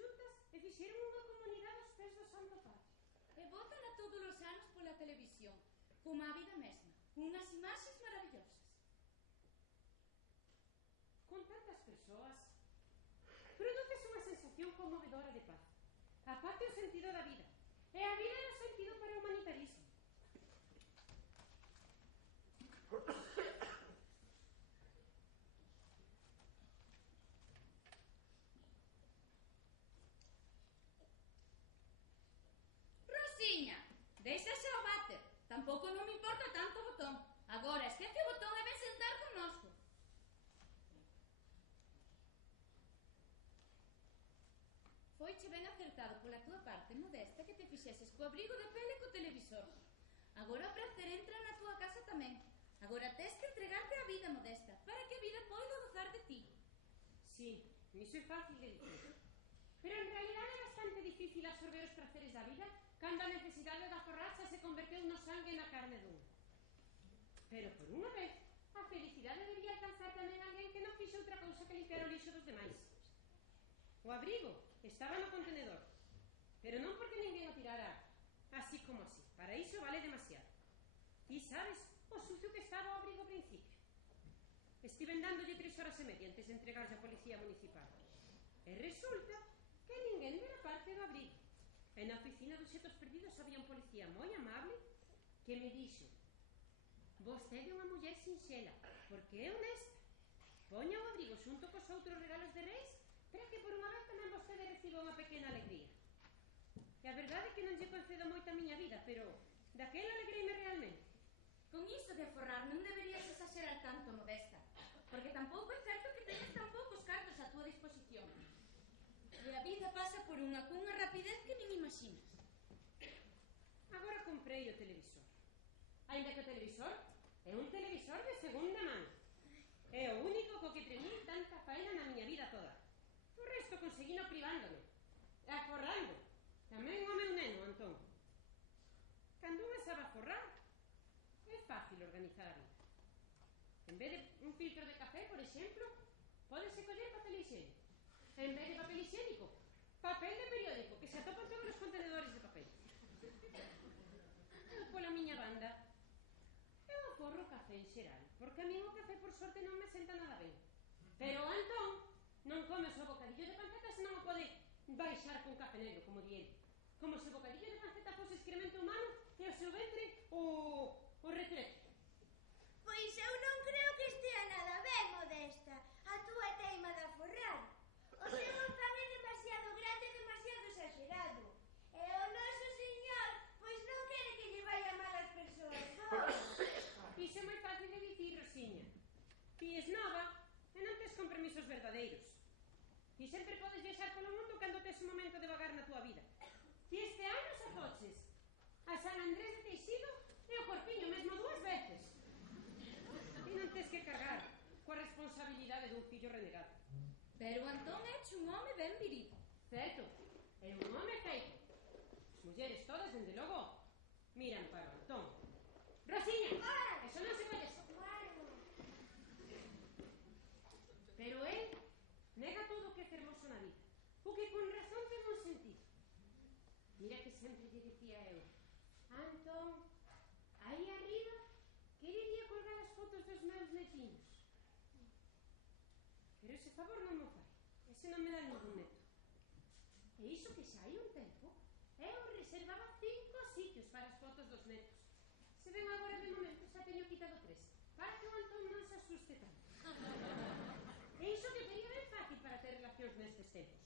xuntas e fixeron unha comunidade aos pés do Santo Padre. E botan a todos os anos pola televisión, como a vida mesma, unhas imaxes maravillosas. Con tantas persoas, produces unha sensación conmovedora de paz. A paz é o sentido da vida, e a vida é o sentido para o humanitarismo. Rosiña, deixa xa o váter. Tampouco non me importa tanto o botón. Agora, esquece o botón e ven sentar connosco. Foiche ben acertado pola túa parte, Modesta, que te fixeses co abrigo de pele e co televisor. Agora o prazer entra na túa casa tamén. Agora tes que entregarte á vida, Modesta, para que a vida poida gozar de ti. Sí, iso é fácil de dicir. Pero en realidad é bastante difícil absorber os prazeres da vida cando a necesidade da forraxa se converteu no sangue e na carne dun. Pero por unha vez, a felicidade debía alcanzar tamén alguén que non fixo outra cousa que limpiar o lixo dos demais. O abrigo estaba no contenedor, pero non porque ninguén o tirara así como así. Para iso vale demasiado. E sabes o sucio que estaba o abrigo ao principio? Estiven dándolle 3 horas e media antes de entregarse a policía municipal. E resulta que ninguén dera parte do abrigo. E na oficina dos xetos perdidos había un policía moi amable que me dixo: vostede é unha muller sinxela, porque é honesta. Poña o abrigo xunto cos outros regalos de reis para que por unha vez tamén vostede reciba unha pequena alegría. E a verdade é que non lle concedo moito a miña vida, pero daquela alegreime realmente. Con iso de aforrar non deberías exagerar tanto, Modesta, porque tampouco é certo que tenes tan poucos cartos a túa disposición. E a vida pasa por unha cunha rapidez que nin imaginas. Agora comprei o televisor. Ainda que o televisor é un televisor de segunda man. É o único co que trenín tanta faena na miña vida toda. O resto conseguino privándome, aforrando. Tamén o meu neno, Antón. Cando unha sabe aforrar, é fácil organizar a vida. En vez de un filtro de café, por exemplo, pódese coller papel higiénico. En vez de papel higiénico, papel de periódico, que se atopan todos os contenedores de papel. Eu, pola miña banda, eu aforro o café en xeral, porque a mí o café, por sorte, non me senta nada ben. Pero Antón non come o seu bocadillo de panceta se non o pode baixar con café negro, como di ele. Como se o bocadillo de panceta fose excremento humano e o seu ventre o retrete. Pois eu non creo que estea nada ben, Modesta, a túa teima de aforrar. O seu afán é demasiado grande e demasiado exagerado. E o noso señor, pois non quere que lle vaya mal as persoas, non? Iso é moi fácil de dicir, Rosiña. Ti es nova e non tes compromisos verdadeiros. Ti sempre podes viaxar polo mundo cando tes un momento de vagar na túa vida. Ti este ano xa foches a San Andrés de Teixido e o Corpiño mesmo 2 veces. Ti non tes que cargar coa responsabilidade dun fillo renegado. Pero Antón é un home ben virido. Certo, é un home feito. As mulleres todas, dende logo, miran para o Antón. Rosiña, eso non se pode. Pero él nega todo o que é fermoso na vida, o que con razón ten un sentido. Mira que sempre lle dicía eu: Antón, aí arriba querería colgar as fotos dos meus netiños. Pero ese favor non mo fai. Ese non me dá ningún neto. E iso que xa hai un tempo, eu reservaba 5 sitios para as fotos dos netos. Se ven agora de momento xa teño quitado 3, para que o Antón non se asuste tanto. E iso que sería ben fácil para ter relacións nestes tempos,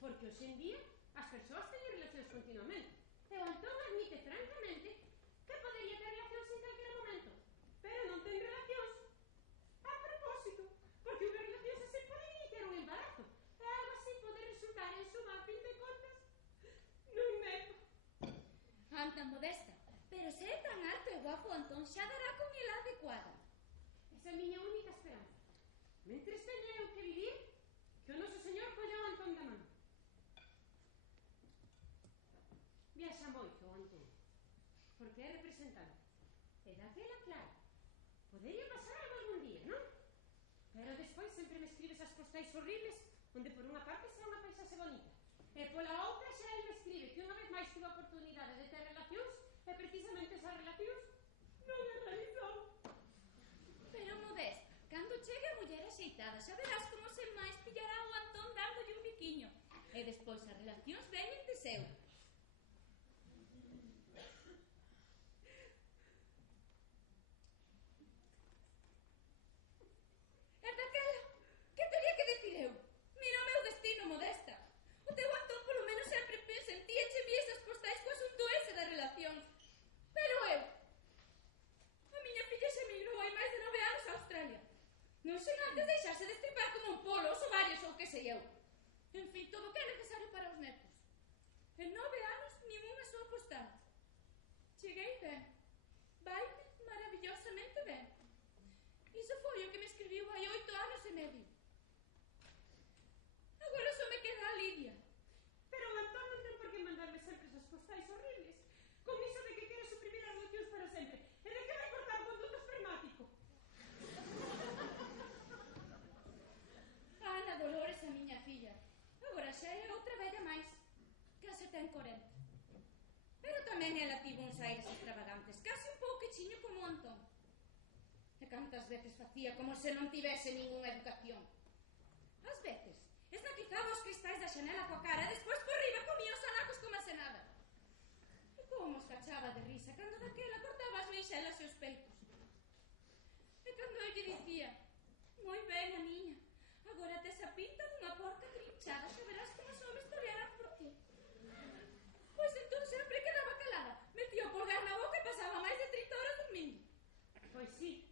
porque hoxe en día as persoas teñen relacións continuamente. E o Antón admite francamente que podería ter relacións en calquer momento, pero non ten relacións a propósito, porque unha relación se pode iniciar un embarazo e algo así pode resultar en suma, a fin de contas, nun neto. Anta, Modesta, pero se é tan alto e guapo, Antón xa dará con el adecuada. Esa é a miña única esperanza. Mentres teña eu que vivir, que o noso señor colla o Antón da man. Viaxa moito o Antón, porque é representante. E daquela, claro, podería pasar algo algún día, non? Pero despois sempre me escribes as postais horribles onde por unha parte será unha paisaxe bonita e E pola outra xa el me escribe que unha vez máis tuve a oportunidade de ter relacións e precisamente esas relacións non as realizou. Pero Modesta, cando chegue a muller axeitada, xa verás como sen máis pillará o Antón dándolle un biquiño. E despois as relacións veñen de seu. E daquela, que teria que decir eu? Mira o meu destino, Modesta. O teu Antón polo menos sempre sentía che enviesas postais co asunto ese das relacións. Pero eu... A miña filla xa migrou hai máis de 9 anos a Australia. Non sen antes deixarse de estripar como un polo os ovarios ou que sei eu. En fin, todo o que é necesario para os netos. En 9 anos, nin unha soa postal. Cheguei ben. Vaime maravillosamente ben. Iso foi o que me escribiu hai 8 anos e medio. Agora só me queda a Lidia. Pero o Antón non ten por que mandarme sempre esas postais horribles. Con iso de que quere suprimir as relacións para sempre. E de que vai cortar o conduto espermático. Ana Dolores, a miña filla. Agora xa é outra vella máis. Case ten 40. Pero tamén ela tivo uns aires extravagantes, case un pouquichiño como o Antón. E cantas veces facía como se non tivese ningunha educación. Ás veces, esnaquizaba os cristais da xanela coa cara e despois por riba comía os anacos como se nada. E como os cachaba de risa cando daquela cortaba as meixelas e os peitos. E cando eu lle dicía: moi ben, a niña, agora tes a pinta dunha porca trinchada, xa verás como os homes torearán por ti. Pois entón sempre quedaba calada, metía o polgar na boca e pasaba máis de 30 horas dormindo. Pois sí,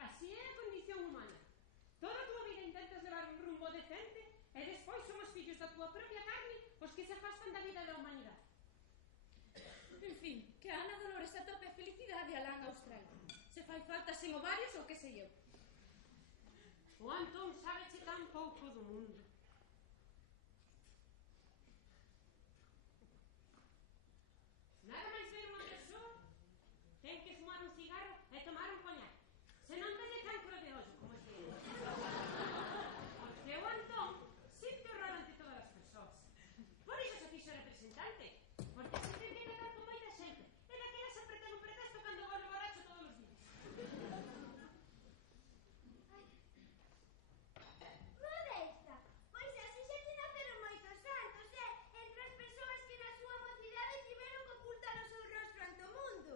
así é a condición humana. Toda a tua vida intentas levar un rumbo decente e despois son os fillos da tua propia carne os que se afastan da vida da humanidade. En fin, que a Ana Dolores atope felicidade alá en Australia. Se fai falta sen ovarios ou que sei eu. O Antón sábeche tan pouco do mundo. Nada máis ver unha persoa, ten que fumar un cigarro e tomar un coñac. Se non teñe cancro de ollo, como se é. Porque o Antón sinto horror ante todas as persoas. Por iso se fixo representante, porque se ten que quedar con moita xente. E daquela sempre ten un pretexto cando volve borracho todos os días. Modesta, pois así xa te naceron moitos santos, entre as persoas que na súa mocidade tiveron que ocultar o seu rostro ante o mundo.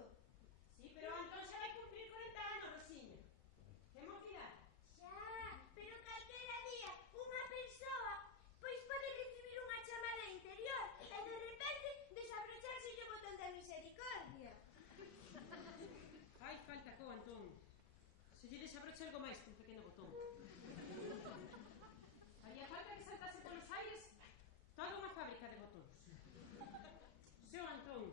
Sí, pero o Antón xa vai cumprir 40 anos, Rosiña. Que mocidade. Xa, pero calquera día unha persoa pois pode recibir unha chamada interior e de repente desabrocharse o botón da misericordia. Fai falta co Antón. Se lle desabrocha algo máis que un pequeno botón. Haría falta que saltase polos aires toda unha fábrica de botóns. Se o Antón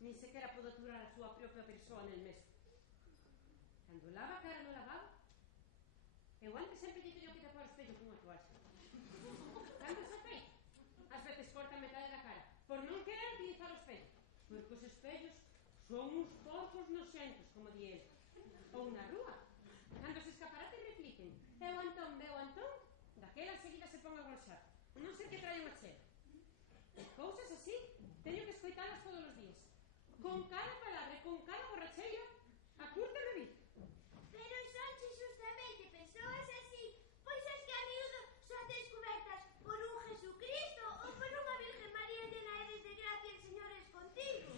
nin sequera pode aturar a súa propia persoa nel mesmo. Cando lava a cara no lavabo, eu antes sempre lle teño que tapar o espello cunha toalla. Cando se fei, ás veces corta a metade da cara, por non querer utilizar o espello, porque os espellos son uns porcos noxentos, como di el. Ou na rúa, cando os escaparates reflicten e o Antón ve o Antón, daquela enseguida se pon a golxar, non sei que trae unha chea. Cousas así, teño que escoitalas todos os días. Con cada palabra e con cada borracheira, a curta de vida. Pero sonche justamente persoas así, pois as que a miúdo son descubertas por un Jesucristo ou por unha Virgen María llena eres de gracia, el Señor es contigo.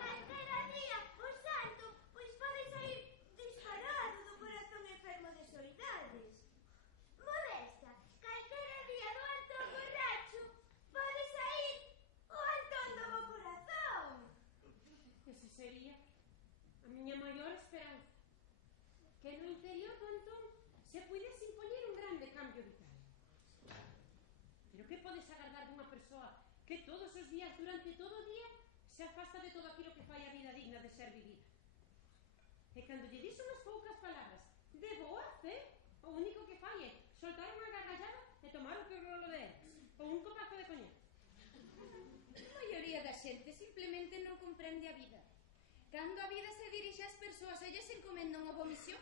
Calquera día o santo pois pode sair disparado do corazón enfermo de soidades. Modesta, calquera día do Antón borracho pode sair o Antón do bo corazón. Ese sería a miña maior esperanza. Que no interior do Antón se puidese impoñer un grande cambio vital. Pero que podes agardar dunha persoa que todos os días, durante todo o día, se afasta de todo aquilo que fai a vida digna de ser vivida? E cando lle dis unhas poucas palabras de boa fe, o único que fai é soltar unha gargallada e tomar o que rolo de elas, ou un copazo de coñac. A maioría da xente simplemente non comprende a vida. Cando a vida se dirixe ás persoas e lles encomenda unha boa misión,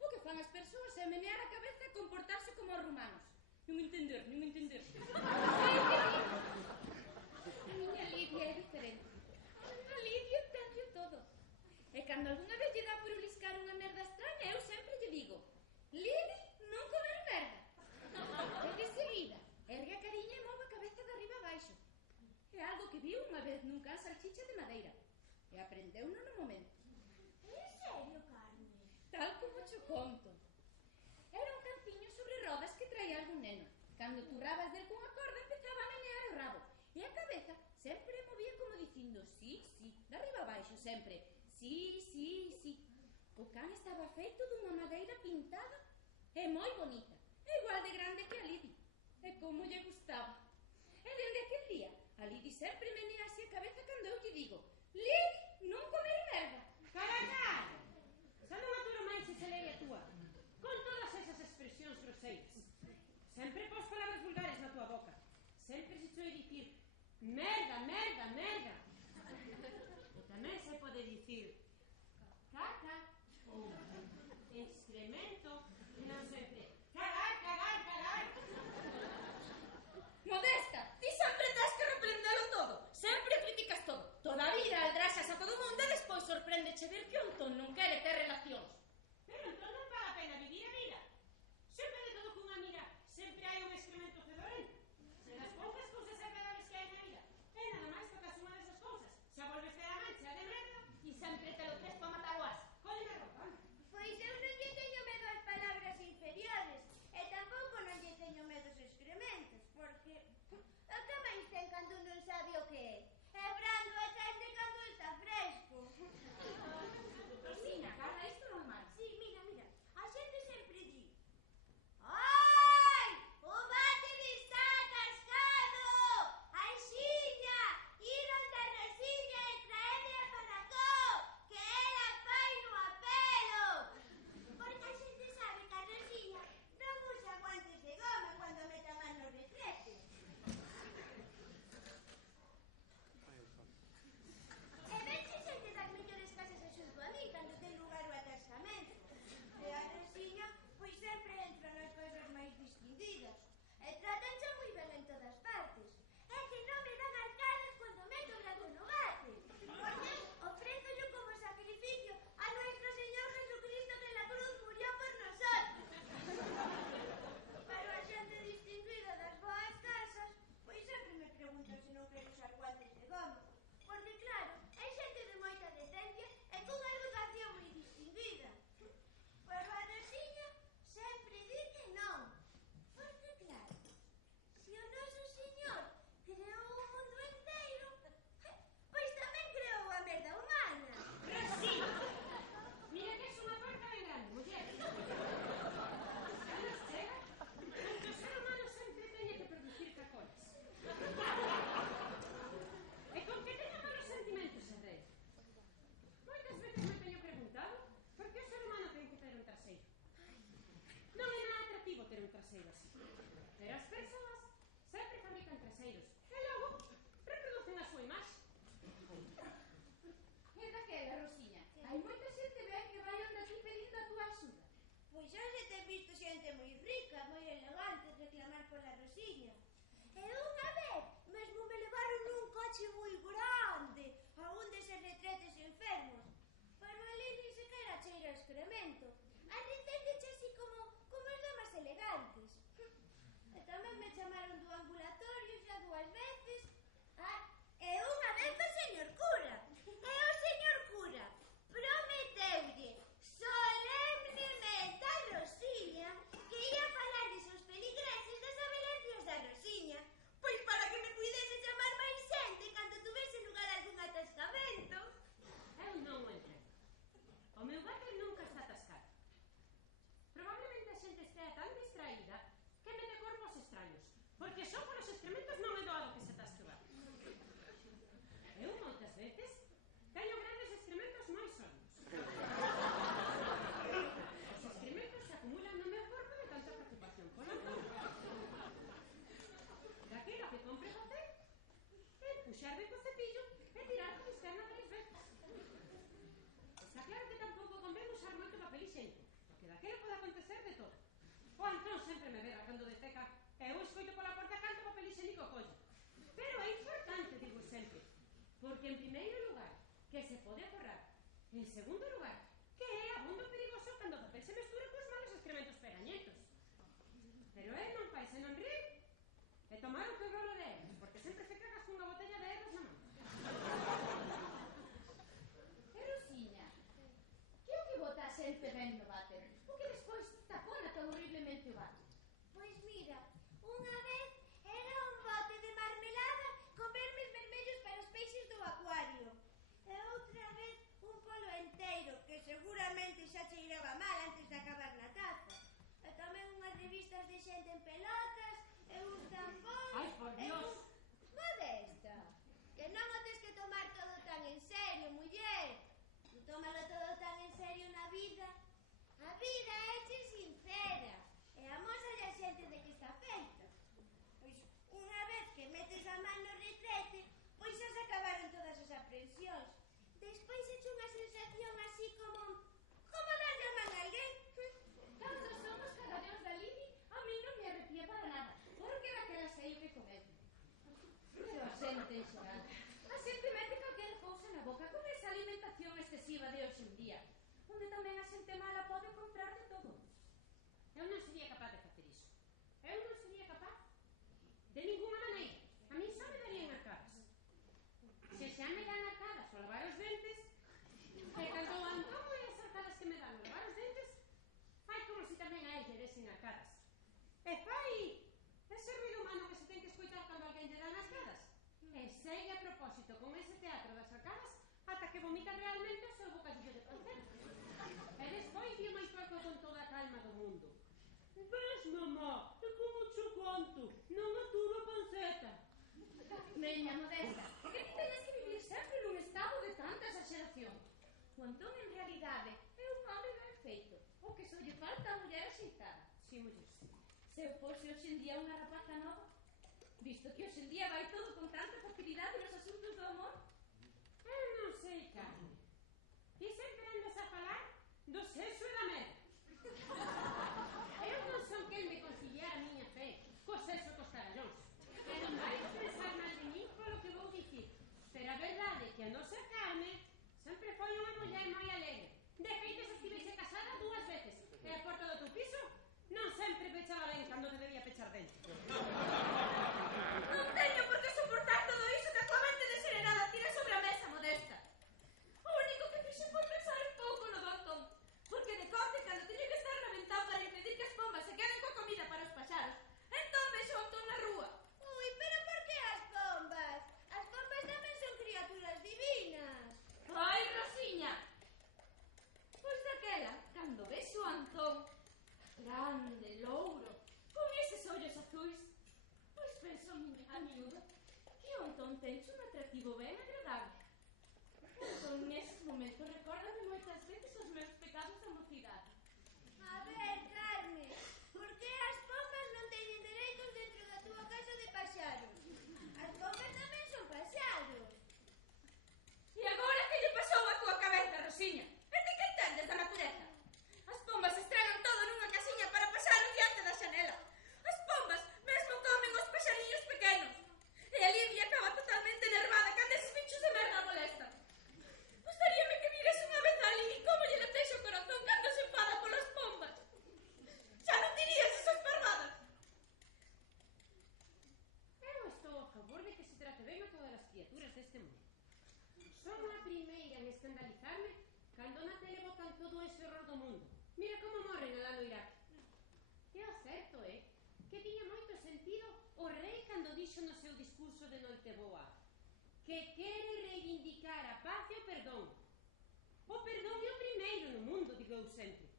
o que fan as persoas é menear a cabeza e comportarse como os romanos. Non entender, non entender. Hai que aprendeu no momento. En serio, Carmen? Tal como cho conto. Era un canciño sobre rodas que traía algún neno. Cando turrabas del cunha corda empezaba a menear o rabo. E a cabeza sempre movía como dicindo sí, sí, de arriba abaixo sempre. Sí, sí, sí. O can estaba feito dunha madeira pintada e moi bonita. E igual de grande que a Lidi. E como lle gustaba. E dende aquel día, a Lidi sempre menea así a cabeza cando eu lle digo: Lidi, non comer merda. Caracá! Xa non aturo máis se leia a túa. Con todas esas expresións groseiras. Sempre pos palabras vulgares na túa boca. Sempre se choe dicir merda, merda, merda. E tamén se pode dicir caca ou excremento. E non sempre cagar, cagar, cagar. Modesta, ti sempre tens que reprendelo todo. Sempre criticas todo. Toda a vida aldraxas a todo mundo e despois sorpréndeche ver que o Antón non quere ter relacións. Pero entón non paga a pena vivir a vida. Sempre de todo cunha mira, sempre hai un excremento fedorento. Se das poucas cousas agradables que hai na vida, e nada máis tocas unha desas cousas, xa volves ter a mancha de merda e sempre te lo tes para matar o as. Colle na ropa. Pois eu non lle teño medo ás palabras inferiores e tampouco non lle teño medo aos excrementos, porque o que máis ten cando non sabe o que é? É brando a carne cando está fresco. Rosiña, cara, isto non mal. Sí, mira, mira, a xente sempre di: ai, o váter está atascado, Aixiña, iron da Rosiña e traede a Faracó, que ela fai no apelo. Porque a xente sabe que a Rosiña non usa guantes de goma cando mete a man no retrete. E venche xente das mellores casas a xunto a mí cando ten lugar o atascamento. E a Rosiña, pois sempre entra nas casas máis distinguidas. E tratanse moi ben en todas partes. É que non me dan arcadas cando meto o brazo no bate. Porque ofrézollo como sacrificio a nuestro Señor Jesucristo que en la cruz murió por nosotros. Pero a xente distinguida das boas casas, pois sempre me preguntan se non quero usar guantes de goma. Porque claro, hai xente de moita decencia e cunha educación moi distinguida. Pero a Rosiña sempre di que non. Porque claro, se o noso Señor creou o mundo enteiro, pois tamén creou a merda humana. Rosiña! Mira que es unha porca ben grande, muller. Xa nos chega porque o ser humano sempre teñe que producir cacolas. E con que teña malos sentimentos, se rei. Moitas veces me teño preguntado por que o ser humano ten que ter un traseiro. Non é nada atractivo ter un traseiro así. Pero as persoas sempre fabrican traseiros e logo reproducen a súa imaxe. E daquela, Rosiña, hai moita xente ben que vai onda ti pedindo a túa axuda. Pois xa se te visto xente moi rica, moi elegante, reclamar pola Rosiña. E unha vez mesmo me levaron nun coche moi grande a un deses retretes enfermos. Pero ali nin sequera cheira a excremento. Ali tendeche así como os damas elegantes. E tamén me chamaron do ambulatorio xa 2 veces. Ah, e unha vez o señor cura. E o señor cura prometeulle solemnemente a Rosiña que ia falar desos peligreses das avelancias da Rosiña, pois para que me puidese chamar máis xente cando tuvese lugar algún atascamento. Eu non o entendo. O meu váter nunca está atascado. Probablemente a xente estea tan distraída que mete corpos extraños, porque só polos excrementos non é doado que se atasque o váter. Eu moitas veces teño grandes excrementos moi sólidos. Os excrementos se acumulan no meu corpo de tanta preocupación polo corpo. Daquilo que compre facer é puxar ben co cepillo e tirar por externa 3 veces. Está claro que tampouco convén usar moito papel hixénico, porque daquilo pode acontecer de todo. O Antón sempre me berra cando defeca e eu escoito pola porta canto papel hixénico colle. Pero é importante, digo sempre, porque en primeiro lugar, que se pode aforrar. En segundo lugar, que é abondo perigoso cando o papel se mestura cos malos excrementos pegañentos. Pero él non fai senón rir e tomar o que rolo de eles, porque sempre se cagas cunha botella de erros na man. xente ben no váter, o que despois tapona tan horriblemente o váter. Pois mira, unha vez era un bote de marmelada con vermes vermellos para os peixes do acuario. E outra vez un polo enteiro, que seguramente xa cheiraba mal antes de acabar na taza. E tamén unhas revistas de xente en pelotas, e uns tampóns... Ai, por Dios! Modesta, que non o tes que tomar todo tan en serio, muller. Non tómalo todo tan en serio na vida. A vida é ser sincera e amósalle a xente de que está feita. Pois unha vez que metes a man no retrete, pois xa se acabaron todas as aprensións. Despois eche unha sensación así como darlle a man a alguén. Cando son os carallóns da Lili, a mí non me arrepía para nada, porque daquela sei o que comer. Pero a xente en xeral, a xente mete calquera cousa na boca con esa alimentación excesiva de hoxe en día, onde tamén a xente mala pode comprar de todo. Eu non sería capaz de facer iso. Eu non sería capaz. De ninguna maneira. A mí xa me darían arcadas. Se xa me dan arcadas ao lavar os dentes, e cando o Antón e as arcadas que me dan ao lavar os dentes, fai como se tamén a él lle desen arcadas. E fai ese ruido humano que se ten que escoitar cando alguén lle dan arcadas. E segue a propósito con ese teatro das arcadas ata que vomita realmente o seu bocadillo de panceta. E despois dio máis paco con toda a calma do mundo. Ves, mamá, é como cho conto, non aturo a panceta. Meña Modesta, que ti teñes que vivir sempre nun estado de tanta exageración. O Antón, en realidade, é un home ben feito, o que só lle falta a muller axeitada. Si, muller, si. Se eu fose hoxe en día unha rapaza nova, visto que hoxe en día vai todo con tanta facilidade nos asuntos do amor. Eu non sei, Carmen. Ti sempre andas a falar do sexo e da merda. Eu non son quen de conciliar a miña fe co sexo cos carallóns. E non vai pensar mal de mí polo que vou dicir. Pero a verdade é que a nosa Carmen sempre foi unha muller moi alegre. De feito, se estivese casada 2 veces. E a porta do teu piso non sempre pechaba ben cando debería pechar dentro. Non teño por que soportar todo iso que a tua mente deserenada tira sobre a mesa, Modesta. O único que fixe foi pensar un pouco no do Antón, porque de conte cando teño que estar na ventá para impedir que as pombas se queden coa comida para os paxaros, entón vexo o Antón na rúa. Ui, pero por que as pombas? As pombas tamén son criaturas divinas. Ai, Rosiña! Pois daquela, cando vexo o Antón, grande, louro, con eses ollos azuis, pois penso a miúdo que o Antón tenche un atractivo ben agradable. O Antón neses momentos recórdame moitas veces os meus pecados da mocidade. A ver, Carmen, por que as pombas non teñen dereitos dentro da túa casa de paxaros? As pombas tamén son paxaros. E agora que lle pasou a túa cabeza, Rosiña? E ti que entendes da natureza? As pombas estragan todo nunha casiña para paxaros diante da xanela. As pombas mesmo comen os paxariños pequenos. E a Livia acaba totalmente enervada cando eses bichos de merda molestan. Gustaríame que vires unha vez a Lili como lle letexa o corazón cando se enfada polas pombas. Xa non dirías esas parvadas. Eu estou a favor de que se trate ben a todas as criaturas deste mundo. Son a primeira en escandalizarme cando na tele botan todo ese horror do mundo. Mira como morren alá no Irak. E o certo é que tiña moito sentido o rei cando dixo no seu discurso de Noiteboa que quere reivindicar a paz e o perdón. O perdón é o primeiro no mundo, digo eu sempre.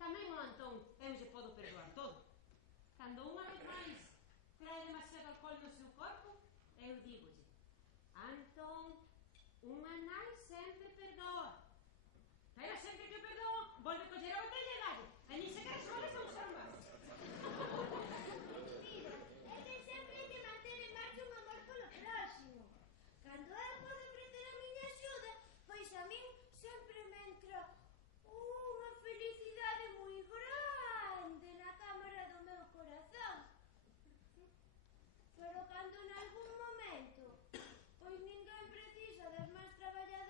Tamén o Antón, eu lle podo perdoar todo. Cando unha vez máis trae demasiado alcohol no seu corpo, eu dígolle: Antón, unha nai sempre perdoa. Pero sempre que perdoa, volve coller a botella e dalle. E nin sequera se volve a usar máis. Mira, é que sempre hai que manter en marcha un amor polo próximo. Cando eu podo ofrecer a miña axuda, pois a min sempre me entra unha felicidade moi grande na cámara do meu corazón. Pero cando nalgún momento, pois ninguén precisa das máis traballadoras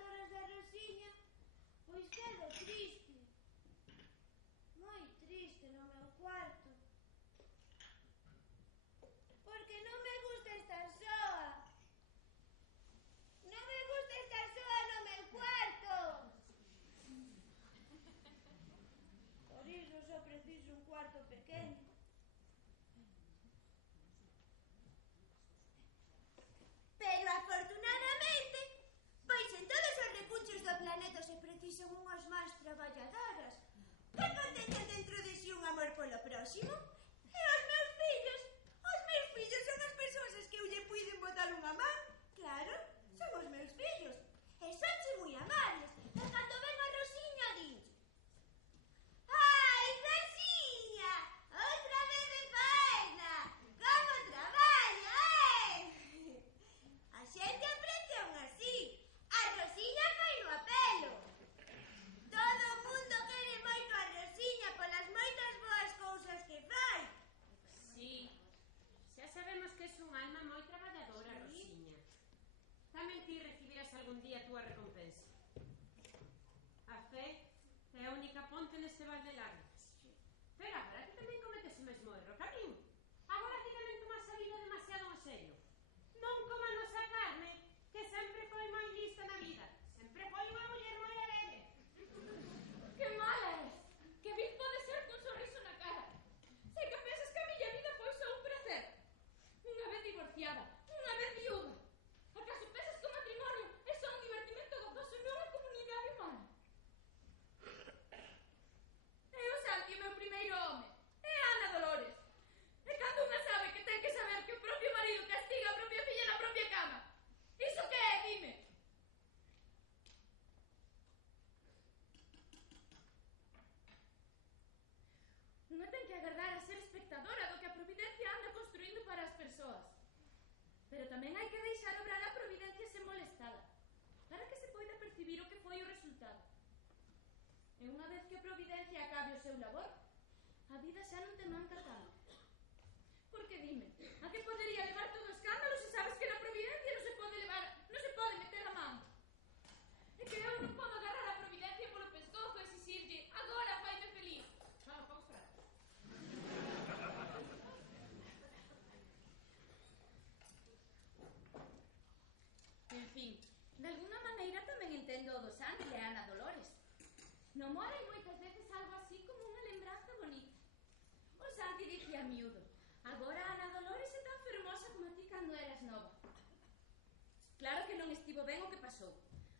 polo próximo? E os meus fillos? Os meus fillos son as persoas as que eu lle puiden botar unha man. Claro, son os meus fillos. E sonche moi amables. E cando ven a Rosiña dinche: ai, Rosiña, outra vez de faena. Como traballa, A xente aprende aún así. A Rosiña faino a pelo. Todo o mundo quere moito a Rosiña polas moitas boas cousas que fai. Sí, xa sabemos que es un alma moi traballadora, Rosiña. Tamén ti recibirás algún día a túa recompensa. A fe é a única ponte neste val de lágrimas. Pero agora ti tamén cometes o mesmo erro que a min. Agora ti tamén tomas a vida demasiado en serio. Non como a nosa Carme, que sempre foi moi lista na vida. Sempre foi unha muller moi alegre. Que mala eres! Que vil pode ser cun sorriso na cara. Sei que pensas que a miña vida foi só un prazer. Unha vez divorciada, unha vez viúva. Acaso pensas que o matrimonio é só un divertimento gozoso e non a comunidade humana? É o Santi o meu primeiro home. É a Ana Dolores. E cando unha sabe que ten que saber que o propio marido castiga a propia filla na propia cama. Iso que é, dime? Unha ten que agardar a ser espectadora do que a providencia anda construindo para as persoas. Pero tamén hai que deixar obrar a providencia sen molestada, para que se poida percibir o que foi o resultado. E unha vez que a providencia acabe o seu labor, a vida xa non te manca tanto. Porque dime, a que podería levar todo o escándalo se sabes que na providencia non se pode levar, non se pode meter a man? É que eu non podo agarrar a providencia polo pescozo e exixirlle agora faime feliz. Vamos, vamos para. En fin, de alguna maneira tamén entendo o do Santi e a Ana Dolores. Non morai moitas veces algo así como unha lembranza bonita. O Santi dicía miúdo: agora a Ana Dolores é tan fermosa como a ti cando eras nova. Claro que non estivo ben o que pasou.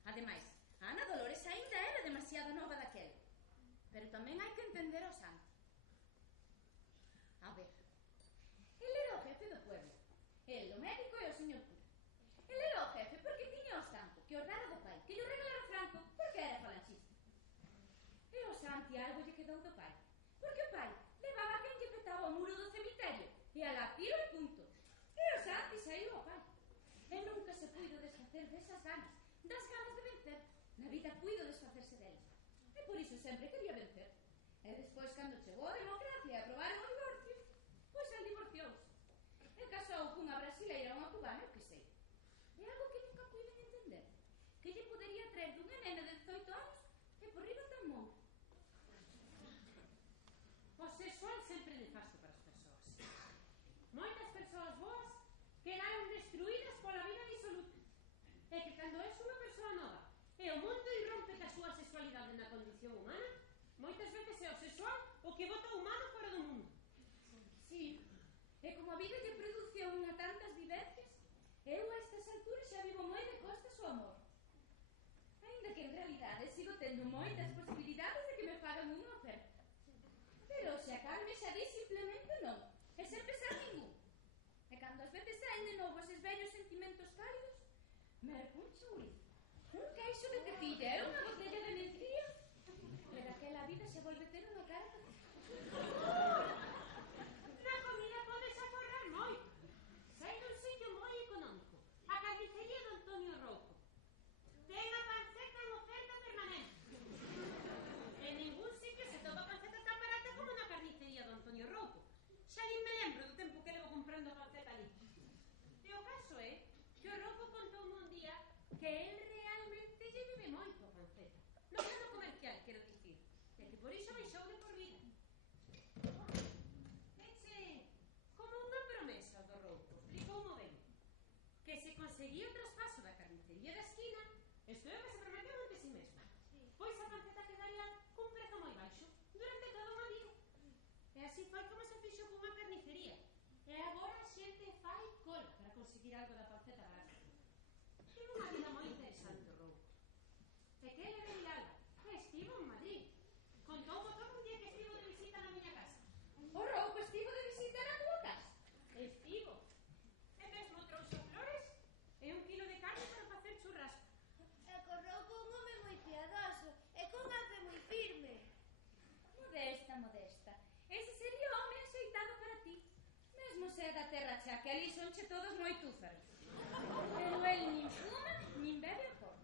Ademais, a Ana Dolores aínda era demasiado nova daquela. Pero tamén hai que entender o Santi. A ver, el era o jefe do pueblo. El, o médico e o señor cura. El era o jefe porque tiña o Santo, que o rara do pai, que lle regalara Franco porque era falanxista. E o Santi algo lle quedou do pai, porque o pai levaba a quen lle petaba o muro do cemiterio, e alá tiro e punto. E o Santi saiu ao pai. E nunca se puido desfacer desas ganas, das ganas de vencer. Na vida puido desfacerse delas. E por iso sempre quería vencer. E despois, cando chegou a democracia e aprobaron o divorcio, pois el divorciouse. E casou cunha brasileira ou unha cubana, eu que sei. É algo que nunca puiden entender. Que lle podería traer dunha nena de 18 anos e por riba tan moura. O sexual sempre é nefasto para as persoas. Moitas persoas boas quedaron destruídas pola vida disoluta. E que cando és unha persoa nova e o mundo irrompe ca súa sexualidade na condición humana, moitas veces é o sexual o que bota o humano fora do mundo. Sí, e como a vida lle produce a unha tantas vivencias, eu a estas alturas xa vivo moi de costas o amor. Ainda que en realidade sigo tendo moitas posibilidades de que me fagan unha oferta. Pero se a Carme xa di simplemente non, e sen pesar ningún. E cando ás veces saen de novo eses vellos sentimentos cálidos, merco un chourizo, un queixo de tetilla e unha botella de mentira, e daquela vida se volve ter unha cara Na comida podes aforrar moito. Sai dun sitio moi económico, a carnicería do Antonio Rouco. Ten a panceta en oferta permanente. En ningún sitio se toma panceta tan barata como na carnicería do Antonio Rouco. Xa nin me lembro do tempo que levo comprando panceta ali. E o caso é que o Rouco contoume un día que el realmente lle vive moito a panceta. No plano comercial, quero dicir. E que por iso baixou de por vida. Eche, como unha promesa do Rouco, explicoumo ben. Que se conseguía o traspaso da carnicería da esquina, isto é o que se prometeu ante si mesma. Pois a panceta quedaría cun prezo moi baixo durante toda unha vida. E así foi como se fixo cunha carnicería. E agora a xente fai cola para conseguir algo da panceta barata. Tivo unha vida moi interesante o Rouco. E que ele de Vilala, e estivo en Madrid. Contoumo todo un día que estivo de visita na miña casa. terra xa, que ali sonche todos moi túzaros. Pero el nin fuma, nin bebe alcohol.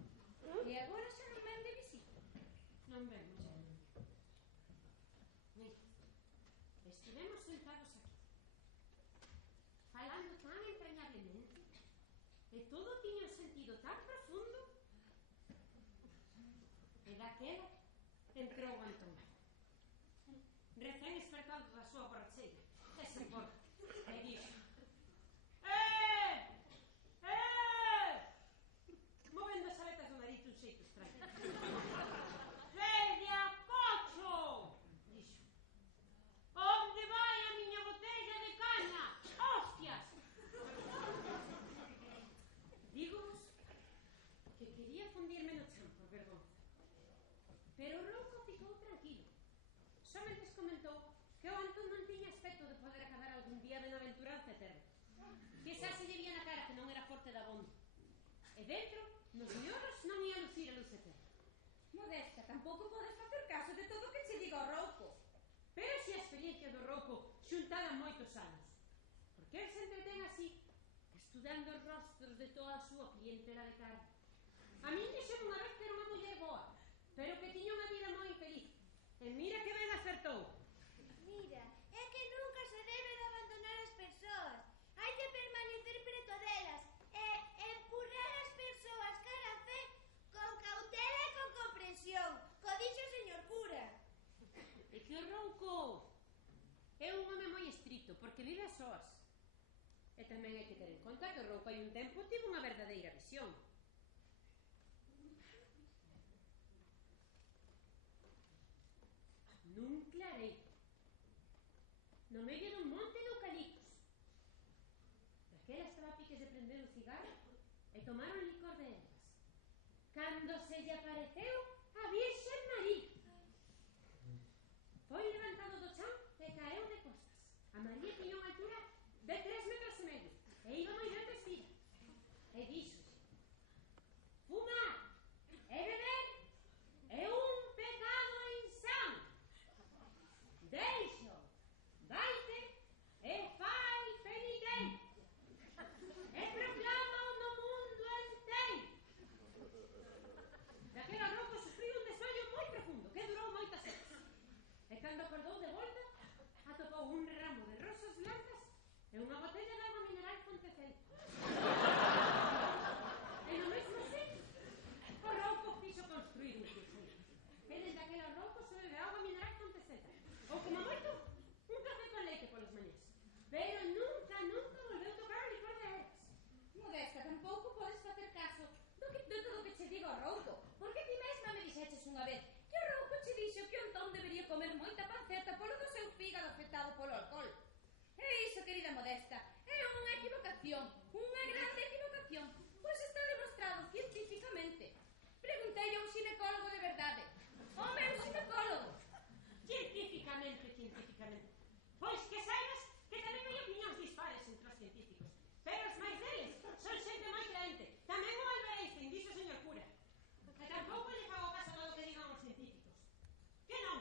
E agora xa non ven de visita. Non vemos xa. Mira, estivemos sentados aquí, falando tan entrañablemente, e todo tiña un sentido tan profundo, e daquela entrou o Antón, recén despertado da súa borracheira, e se porta, e dixo: movendo as aletas do nariz dun xeito extraño. Vedia, cocho! Dixo. Onde vai a miña botella de caña? Hostias! Dígovos que quería fundirme no chan por vergonza. Pero o rouco ficou tranquilo. Somente comentou que o Antón non tiña aspecto de poder acabar algún día benaventuranza eterna. Que xa se lle vía na cara que non era forte da bondo. E dentro, nos miolos, non ia lucir a luz eterna. Modesta, tampouco podes facer caso de todo o que che diga o rouco. Pero se a experiencia do rouco xuntada moitos anos. Porque el se entretén así, estudando os rostros de toda a súa clientela de carne. A min dixeme unha vez que era unha muller boa, pero que tiña unha vida moi infeliz. E mira que ben acertou. Mira, é que nunca se debe de abandonar as persoas. Hai que permanecer preto delas e empurrar as persoas cara a fe con cautela e con comprensión, co dixo o señor cura. E que o rouco é un home moi estrito, porque vive a soas. E tamén hai que ter en conta que o rouco hai un tempo tivo unha verdadeira visión. Nun clareiro, no medio dun monte de eucaliptos. Daquela estaba a piques de prender un cigarro e tomar un licor de ervas. Cando se lle apareceu a Virxen María. Foi levantado do chan e caeu de costas. A María tiña unha altura de 3,5 metros e iba moi ben vestida. E dixo: fumar e beber é un pecado insano. Deixo, vaite e fai penitencia. E proclama no mundo enteiro. Daquela rouco sufriu un desmayo moi profundo que durou moitas horas. E cando acordou de volta, atopou un ramo de rosas blancas e unha botella de agua mineral Fontecel. E no mesmo sitio, o rouco fixo construir un cruceiro. E desde aquela rouco se bebe agua mineral Fontecel. Ou como moito, un café con leite polas mañás. Pero nunca volveu tocar o licor de ervas. Modesta, tampouco podes facer caso de todo o que che diga o rouco, porque ti mesma me dixeches unha vez que o rouco che dixo que o Antón debería comer moita panceta polo do seu fígado afectado polo alcohol. E iso, querida Modesta, é unha equivocación, unha grande equivocación, pois está demostrado científicamente. Preguntei a un xinecólogo de verdade, o meu xinecólogo. Científicamente. Pois que saibas que tamén hai opinións dispares entre os científicos. Pero os máis deles son xente moi creente. Tamén o Albert Einstein, dixo o señor cura. E tampouco lle fago caso a todo o que digan os científicos. Que non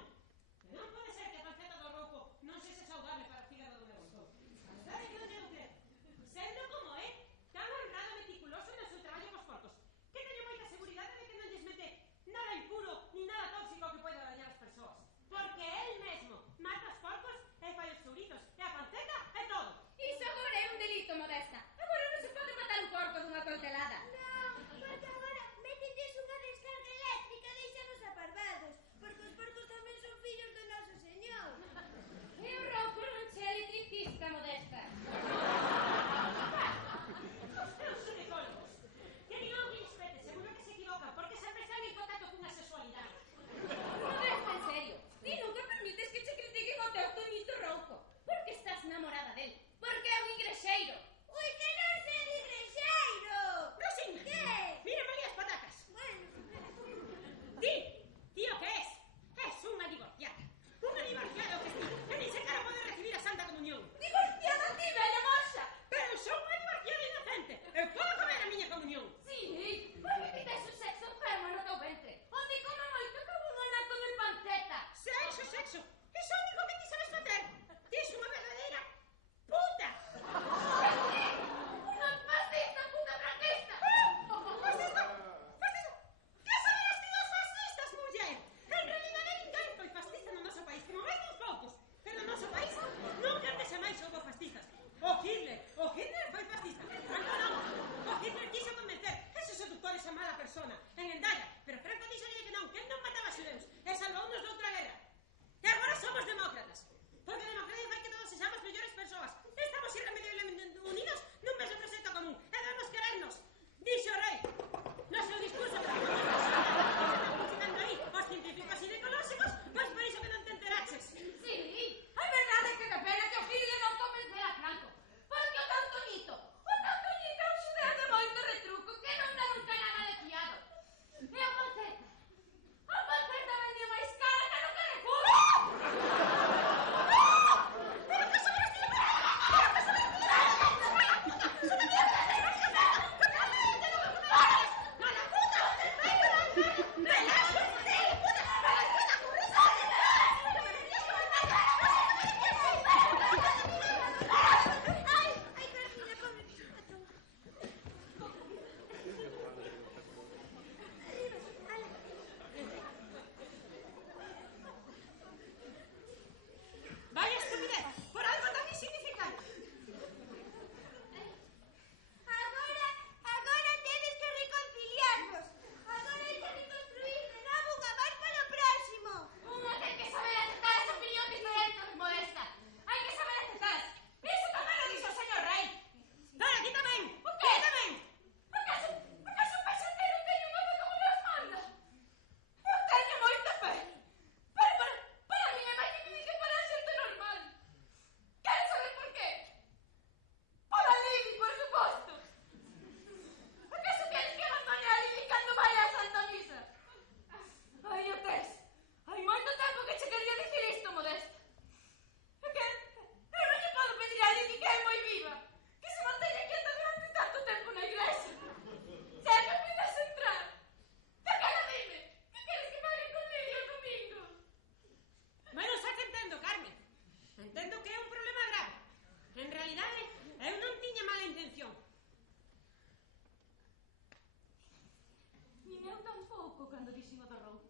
pouco cando dixen o do rouco.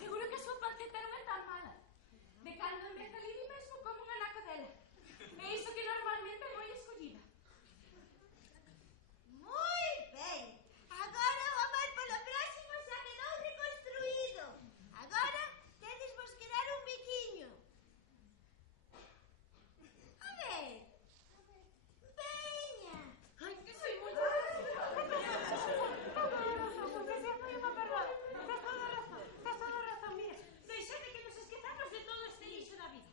Seguro que a súa panceta non é tan mala. De cando en vez de Lili mesmo como un anaco dela. E iso que normalmente é moi escollida. Moi ben. Agora o amor polo próximo xa quedou reconstruído. Agora tedes vos que dar un biquiño. A ver. Veña. Ai, que soy moi... Tens toda a razón, mira. Deixade que nos esquezamos de todo este lixo da vida.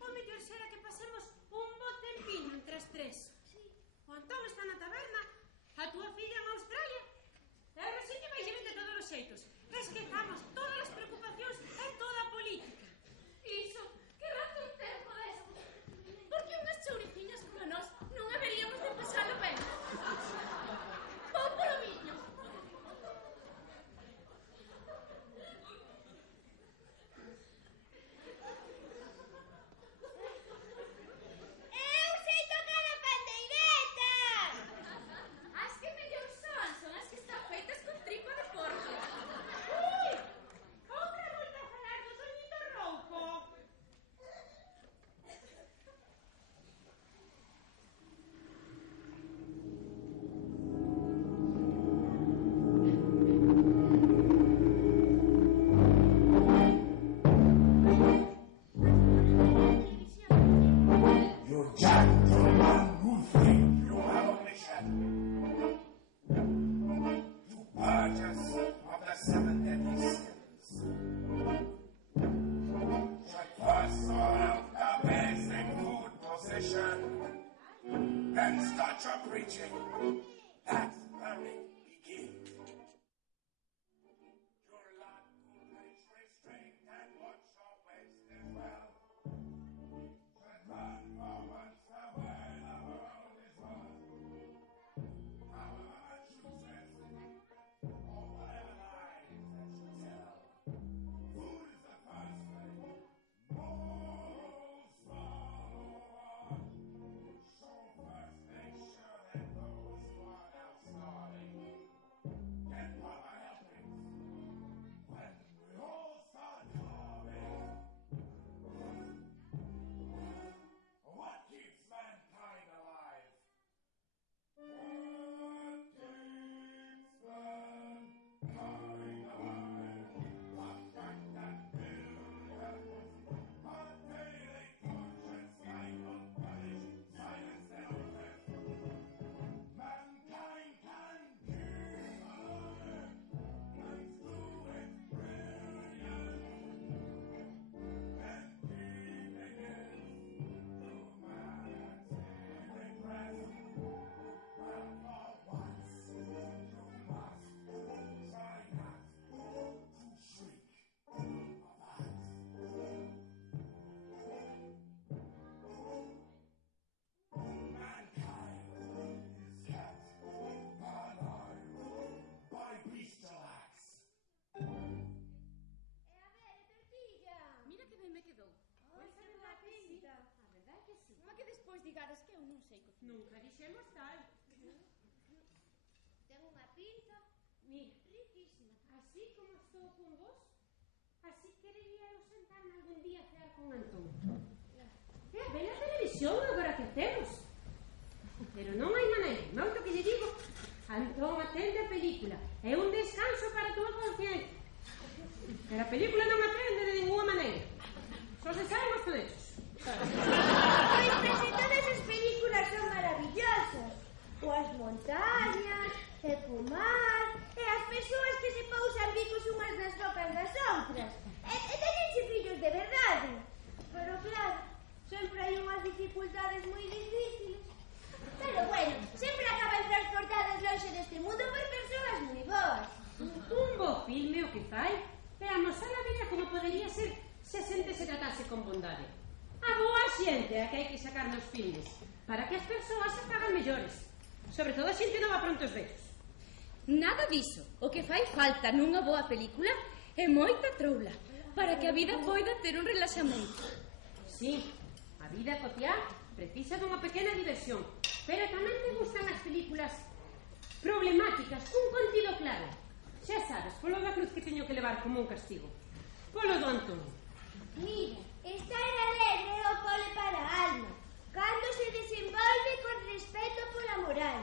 O mellor será que pasemos un bo tempiño entre as tres. O Antón está na taberna, a túa filla en Australia, e a Rosiña vai llevar de todos os xeitos. Esquezamos todas as preocupacións e toda a política. Iso, que razón ten Modesto. Porque unhas chouriciñas como nós non haberíamos de pasalo ben. Vou polo miño. Eu sei tocar a pandeireta. As que mellor son as que están feitas con tripa de porco. Ui! Outra volta a falar do Toñito Rouco. You gentleman who think you have a mission to purge us of the 7 deadly sins. Should first sort out the basic food position, then start your preaching. That's where it begins. Your lot to preach restraint and watch your waist as well. Should run for once away the world is one. However chooses, or whatever lies that you tell. Food is the first thing. Morals follow on. So first make sure that those who are now starving get proper helpings. When we all start starving, what keeps mankind alive? What keeps mankind alive? The fact that billions of daily conscience lying unpunished, silence and oppressed. Mankind can keep alive thanks to its brilliance and keeping its humanity repressed. But for once, you must try not to shriek of that. Mankind is kept alive by bestial acts. E a ver, tortilla. Mira que ben me quedou. Ai, que boa pinta. A verdade que sí. Como que despois digades que eu non sei cocinar. Nunca dixemos tal. Ten unha pinta Mira, riquísima. así como estou con vos, así querería eu sentarme algún día a cear con Antón. E a ver a televisión agora que temos. Pero non hai maneira, non que lle digo. Antón, atende a película. É un descanso para a túa conciencia. Pero a película non atende de ninguna maneira. Só se saben os trechos. Pois case todas as películas son maravillosas. O as montañas, e fumar, e as persoas que se pousan bicos unhas nas bocas das outras. E tenenche fillos de verdade. Pero claro, sempre hai unhas dificultades moi difíciles. Pero bueno, sempre acaban transportadas longe deste mundo por persoas moi boas. Un bo filme o que fai é amosar a vida como podería ser se a xente se tratase con bondade. A boa xente a que hai que sacar nos filmes para que as persoas se fagan mellores. Sobre todo a xente nova pronto os vellos. Nada diso. O que fai falta nunha boa película é moita troula para que a vida poida ter un relaxamento. Sí, a vida cotiá precisa dunha pequena diversión. Pero tamén me gustan as películas problemáticas, cun contido claro. Xa sabes, polo da cruz que teño que levar como un castigo. Polo do Antón. Mira, estar alegre é o pole para a alma, cando se desenvolve con respeto pola moral.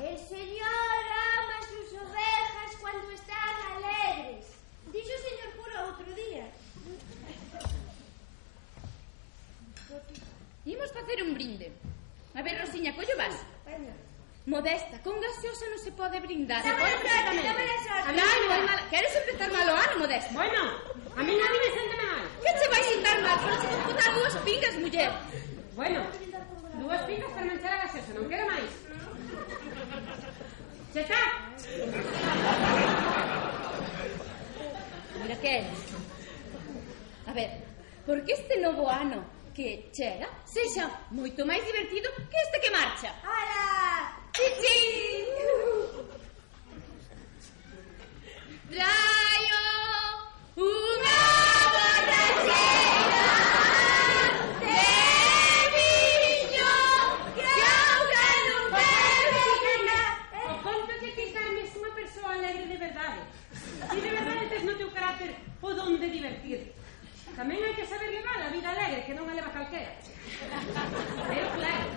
El señor ama sus ovejas cuando están alegres. Dixo o señor cura outro día. Imos facer un brinde. A ver, Rosiña, collo vas. Bueno. Modesta, con gaseosa non se pode brindar. Dame la sorte. Queres empezar malo ano, Modesta? Bueno, a mí nadie me senta mal. Que che vai sentar mal? Só che vou botar 2 pingas, muller. Bueno, 2 pingas para manchar a gaseosa, non quero máis. Xa está. Mira que eres. A ver, porque este novo ano que chega sexa moito máis divertido que este que marcha. ¡Hala! ¡Chichín! Traio unha borracheira de viño que auga non bebe. O conto de que Carmen é unha persoa alegre de verdade. E de verdade tes no teu carácter o don de divertir. Tamén hai que saber levar a vida alegre, que non a leva calquera. Pero claro,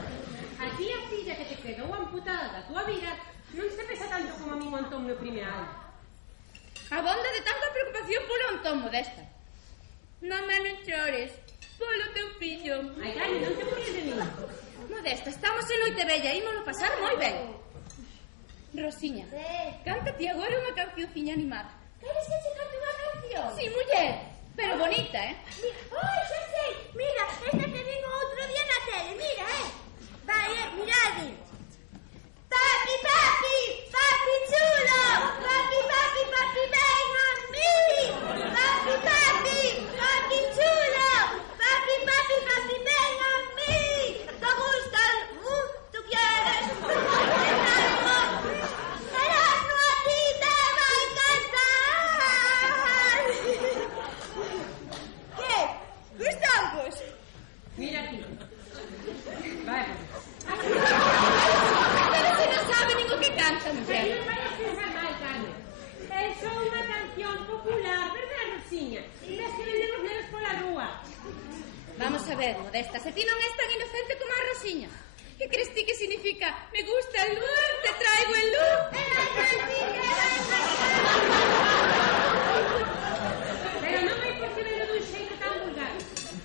a ti a filla que te quedou amputada da tua vida non se pesa tanto como a mi Antón no primeiro. Abonda de tanta preocupación polo Antón, Modesta. Mamá, non chores, polo teu fillo. Ai, Carmen, non te cuides de mí. Modesta, estamos en noite bella, ímolo pasar moi ben. Rosiña, canta ti agora unha cancionciña animada. Queres que che cante unha canción? Sí, muller, pero bonita, eh? Ai, xa sei. Mira, esta que vin outro día na tele. Mira, vai, mirade. Papi, papi, papi chulo. Papi, papi, papi, ven a mí. Papi, papi, papi chulo. Papi, papi, papi, ven a mí. ¿Te gustan? ¿Tú quieres? Erasmo a ti te va a encantar. ¿Qué? ¿Gustamos? Mira aquí. Vai, Pero se non sabe ningún que canta, pero muller. non vai a pensar mal, Carmen. É só unha canción popular, verdad, Rosiña? Das que vendemos neles pola rúa. Vamos a ver, Modesta, se ti non és tan inocente como a Rosiña. Que crees ti que significa? Me gusta el luz, te traigo el luz. Pero non hai por que verlo dun xeito tan vulgar.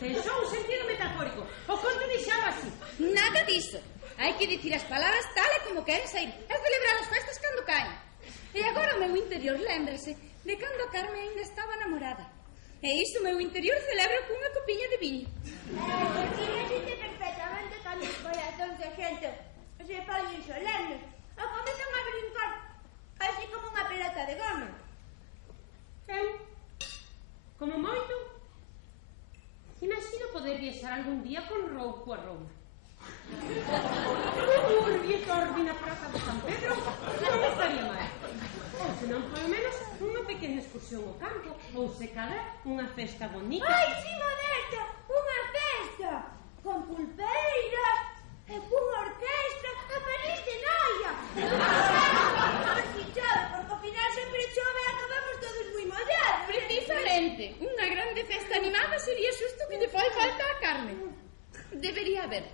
Ten só un sentido metafórico. O conto deixaba así. Nada diso. Hai que dicir as palabras tal e como queren sair e celebrar as festas cando caen. E agora o meu interior lémbrase de cando a Carmen ainda estaba namorada. E iso o meu interior celebra cunha copiña de viño. Existe perfectamente cando foi a tonta xente se poñen solemnes ou comezan a brincar así como unha pelota de goma. Ben, como moito, imagino poder viaxar algún día con rouco a Roma. Un urbi e torbi na praza de San Pedro non estaría mal. Ou senón, polo menos, unha pequena excursión ao campo, ou se cadra, unha festa bonita. Ai, sí, Modesta, unha festa con pulpeiras e cunha orquestra a París de Noia. Así chove, porque ao final sempre chove e acabamos todos moi mollados. Precisamente, unha grande festa animada sería xusto que lle fai falta a Carmen. Debería haber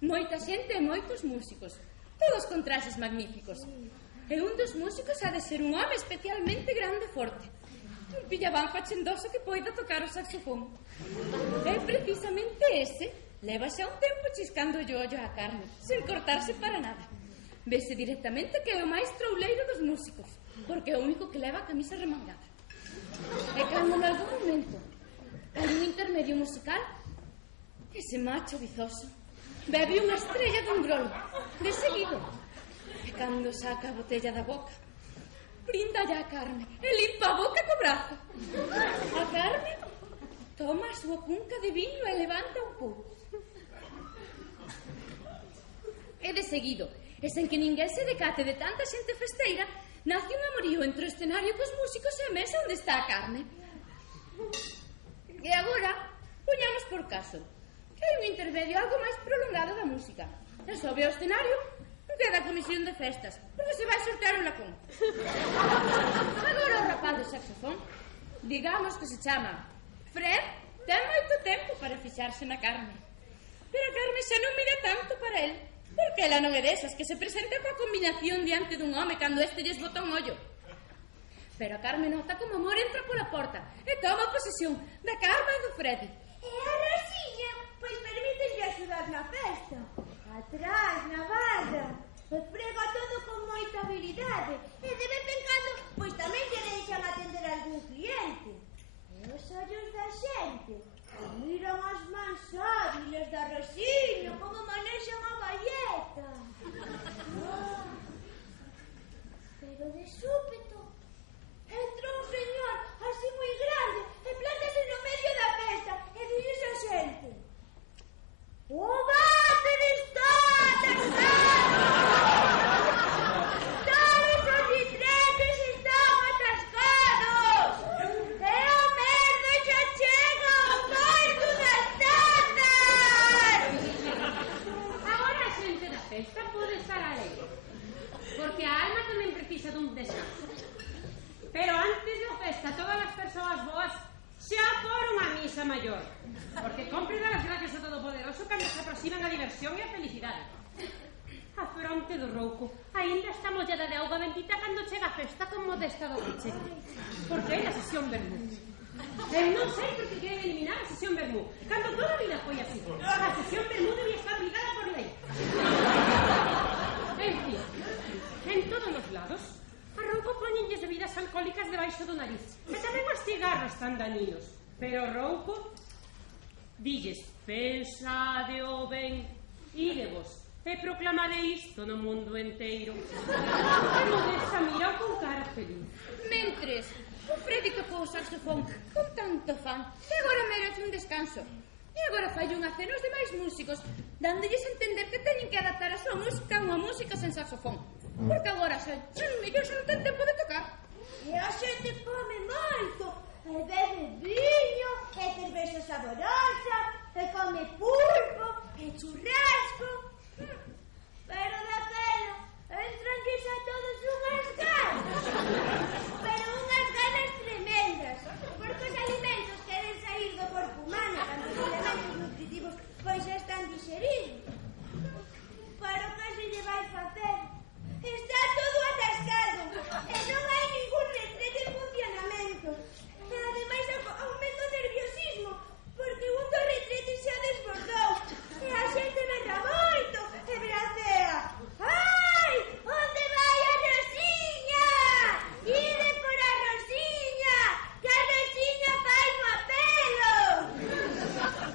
moita xente e moitos músicos, todos con traxes magníficos. E un dos músicos ha de ser un home especialmente grande e forte. Un pillabán fachendoso que poida tocar o saxofón. E precisamente ese leva xa un tempo chiscando o ollo a Carmen, sen cortarse para nada. Vese directamente que é o máis trouleiro dos músicos, porque é o único que leva a camisa remangada. E cando en algún momento hai un intermedio musical, ese macho vizoso bebe unha estrella dun grolo, de seguido. E cando saca a botella da boca, brinda a Carmen e limpa a boca co brazo. A Carmen toma a súa cunca de viño e levanta un pouco. E de seguido, e sen que ninguén se decate de tanta xente festeira, nace un amorío entre o escenario cos músicos e a mesa onde está a Carmen. E agora, poñamos por caso que hai un intermedio algo máis prolongado da música. E sobe ao escenario queda a comisión de festas, porque se vai soltar o lacón. Agora o rapaz do saxofón, digamos que se chama Fred, ten moito tempo para fixarse na Carme. Pero a Carme xa non mira tanto para el, porque ela non é desas que se presenta coa combinación diante dun home cando este lles bota un ollo. Pero a Carme nota como amor entra pola porta e toma posesión da Carme e do Freddy. E a Rosiña, pois permítelle axudar na festa. Atrás, na barra. E frega todo con moita habilidade. E de vez en cando, pois tamén lle deixan atender a algún cliente. E os ollos da xente miran as mans hábiles da Rosiña, como manexan a balleta. Pero de súpeto entra un señor así moi grande e plántase no medio da festa e dixe a xente: "O váter está atascado! Todos os litretes están atascados! E o merdo xa chega ao corpo das tazas!" Agora a xente da festa pode estar alegre, porque a alma tamén precisa dun descanso. Pero antes da festa todas as persoas boas xa foron a misa maior, porque compre dar as gracias ao Todopoderoso cando se aproximan a diversión e a felicidade. A fronte do rouco aínda está mollada de auga bendita cando chega a festa con Modesta do coche, porque é a sesión vermú. Eu non sei por que queren eliminar a sesión vermú, cando toda a vida foi así. A sesión vermú debía estar obligada por lei. En fin, en todos os lados a rouco poñenlles bebidas alcohólicas debaixo do nariz, e tamén os cigarros tan daninos. Pero o rouco dilles: pensade o ben, idevos, e proclamade isto no mundo enteiro. E Modesta mira con cara feliz. Mentres, o Freddy tocou o saxofón con tanto fan e agora merece un descanso. E agora fai unha cena aos demais músicos, dándolles a entender que teñen que adaptar a súa música a unha música sen saxofón, porque agora xa mellor xa non ten tempo de tocar. E a xente come moito, e bebe viño, e cervexa saborosa, e come pulpo, e churrasco. Pero daquela entranlles a todos unhas ganas. Pero unhas ganas tremendas, porque os alimentos queren sair do corpo humano cando os elementos nutritivos pois xa están digeridos. Pero que se lle vai facer? Está todo atascado e non hai ningún retrete en funcionamento. E ademais aumenta o nerviosismo, porque un dos retretes xa desbordou e a xente berra moito e bracea: "Ai, onde vai a Rosiña? Ide por a Rosiña, que a Rosiña fai no apelo!"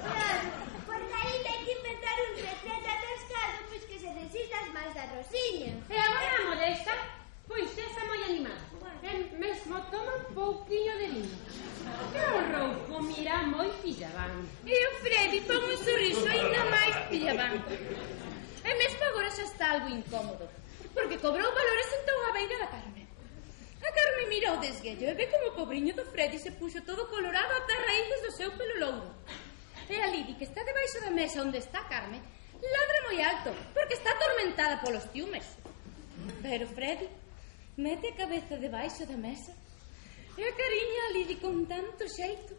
Claro, porque aí hai que inventar un retrete atascado pois que se resista as mans da Rosiña. E agora a Modesta, pois xa está moi animada. E mesmo toma un pouquiño de viño. E o rouco mira moi pillabán. E o Freddy pon un sorriso aínda máis pillabán. E mesmo agora xa está algo incómodo, porque cobrou valor e sentou á beira da Carme. A Carme mirou desguello e ve como o pobriño do Freddy se puxo todo colorado ata as raíces do seu pelo louro. E a Lidi, que está debaixo da mesa onde está a Carme, ladra moi alto, porque está atormentada polos ciúmes. Pero Freddy mete a cabeza debaixo da mesa e acariña a Lidi con tanto xeito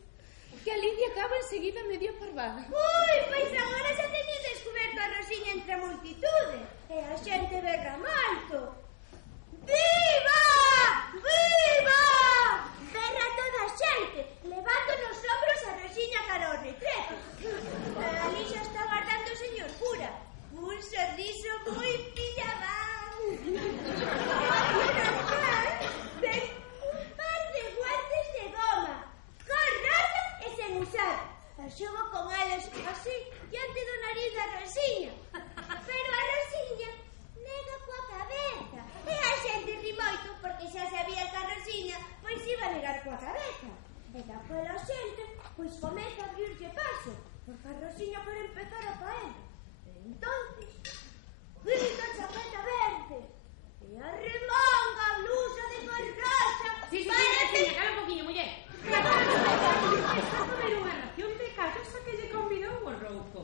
que a Lidi acaba enseguida medio parvada. Ui, pois agora xa teñen descoberto a Rosiña entre a multitude e a xente berra moito. Viva! Viva! Berra toda a xente, levando nos ombros a Rosiña cara ao retrete. Ali xa está guardando o señor cura, un sorriso moi pillabán. Ten un par de guantes de goma, cor rosa e sen usar. Xogo con eles así, diante do nariz da Rosiña. Pero a Rosiña nega coa cabeza. E a xente ri moito porque xa sabía que a Rosiña pois iba a negar coa cabeza. E daquela a xente pois comeza a abrirlle paso, porque a Rosiña quere empezar a caer. E entonces grita a chaqueta verde e arremanga a blusa de cor rosa. Sí, cala un poquinho, muller. Está a comer unha ración de callos a que lle convidou o rouco.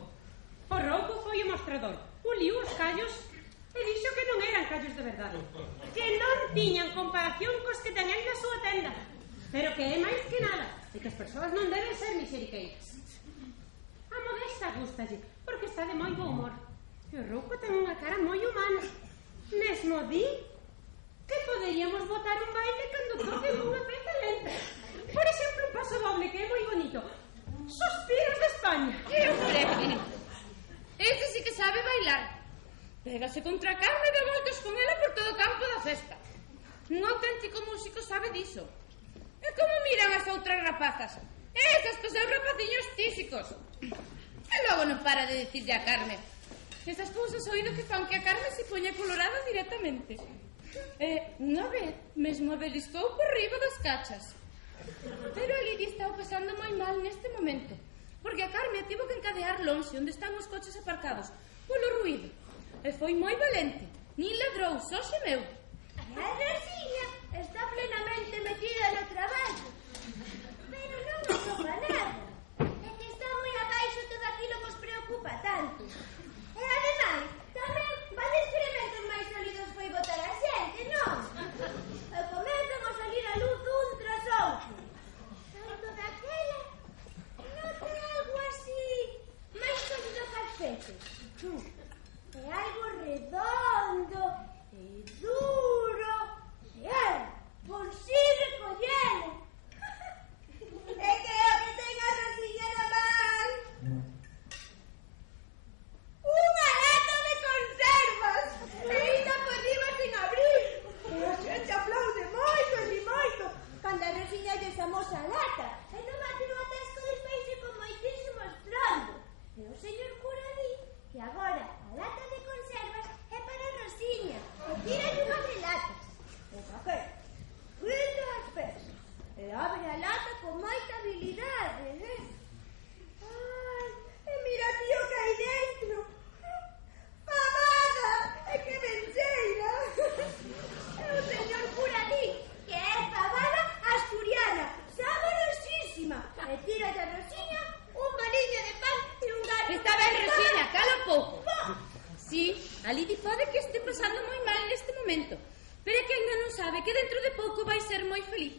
O rouco foi o mostrador, puliu os callos e dixo que non eran callos traballos de verdade, que non tiñan comparación cos que ten na súa tenda, pero que é máis que nada, e que as persoas non deben ser mixeriqueiras. A Modesta gustalle, porque está de moi bo humor, e o Rouco ten unha cara moi humana. Mesmo di que poderíamos botar un baile cando toquen unha peza lenta. Por exemplo, un paso doble que é moi bonito. Suspiros de España. Que Freddy? Este sí que sabe bailar. Pégase contra a Carme e dá voltas con ela por todo o campo da festa. Un auténtico músico sabe diso. E como miran as outras rapazas? Esas que son rapaciños tísicos. E logo non para de dicirlle a Carme. Esas cousas oído que fan que a Carme se poña colorada directamente. Unha vez mesmo a beliscou por riba das cachas. Pero a Lidia está o pasando moi mal neste momento, porque a Carme tivo que encadear lonxe onde están os coches aparcados polo ruído. E foi moi valente. Nin ladrou, só xemeu. A Rosiña está plenamente metida no traballo, pero non atopa nada. É que está moi abaixo todo aquilo que os preocupa tanto. E ademais, tamén vales experimentos máis sólidos foi botar a xente, non? E comezan a salir a luz un tras outro. Tanto daquela, nota algo así máis sólido que as peces. É algo redondo e duro e por si recollelo. É que é o que ten a Rosiña na man. Unha lata de conservas e ainda por riba sin abrir. E a xente aplaude moito e moito cando a Rosiña lle amosa a lata e non bate no atasco de peixe con moitísimos trombos. E o señor cura di que agora a lata de conservas é para a Rosiña e tira unha de latas. E saque, quita as pesas e abre a lata con moita habilidade, Ai, e mira tío que hai dentro. Fabada, e que bencheira. E o señor cura di que é fabada asturiana, saborosísima. E tira a Rosiña un baliño de pan e un gato. Está ben, Rosiña, cala un pouco. Sí, a Lidia pode que este pasando moi mal neste momento, pero é que ainda non sabe que dentro de pouco vai ser moi feliz.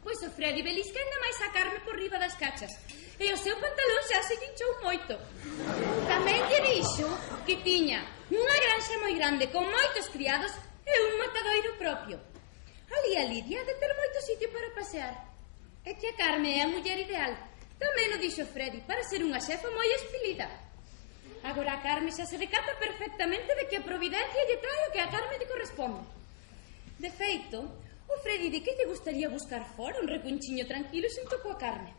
Pois o Freddy belisca ainda máis a Carme por riba das cachas e o seu pantalón xa se hinchou moito. Tamén lle dixo que tiña unha granxa moi grande con moitos criados e un matadoiro propio. Ali a Lidia ha de ter moito sitio para pasear. É que a Carme é a muller ideal. Tamén o dixo Freddy para ser unha xefa moi espelida. Agora a Carme xa se decata perfectamente de que a providencia lle trae o que a Carme lle corresponde. De feito, o Freddy di que lle gustaría buscar fora un recunchiño tranquilo xunto coa Carme.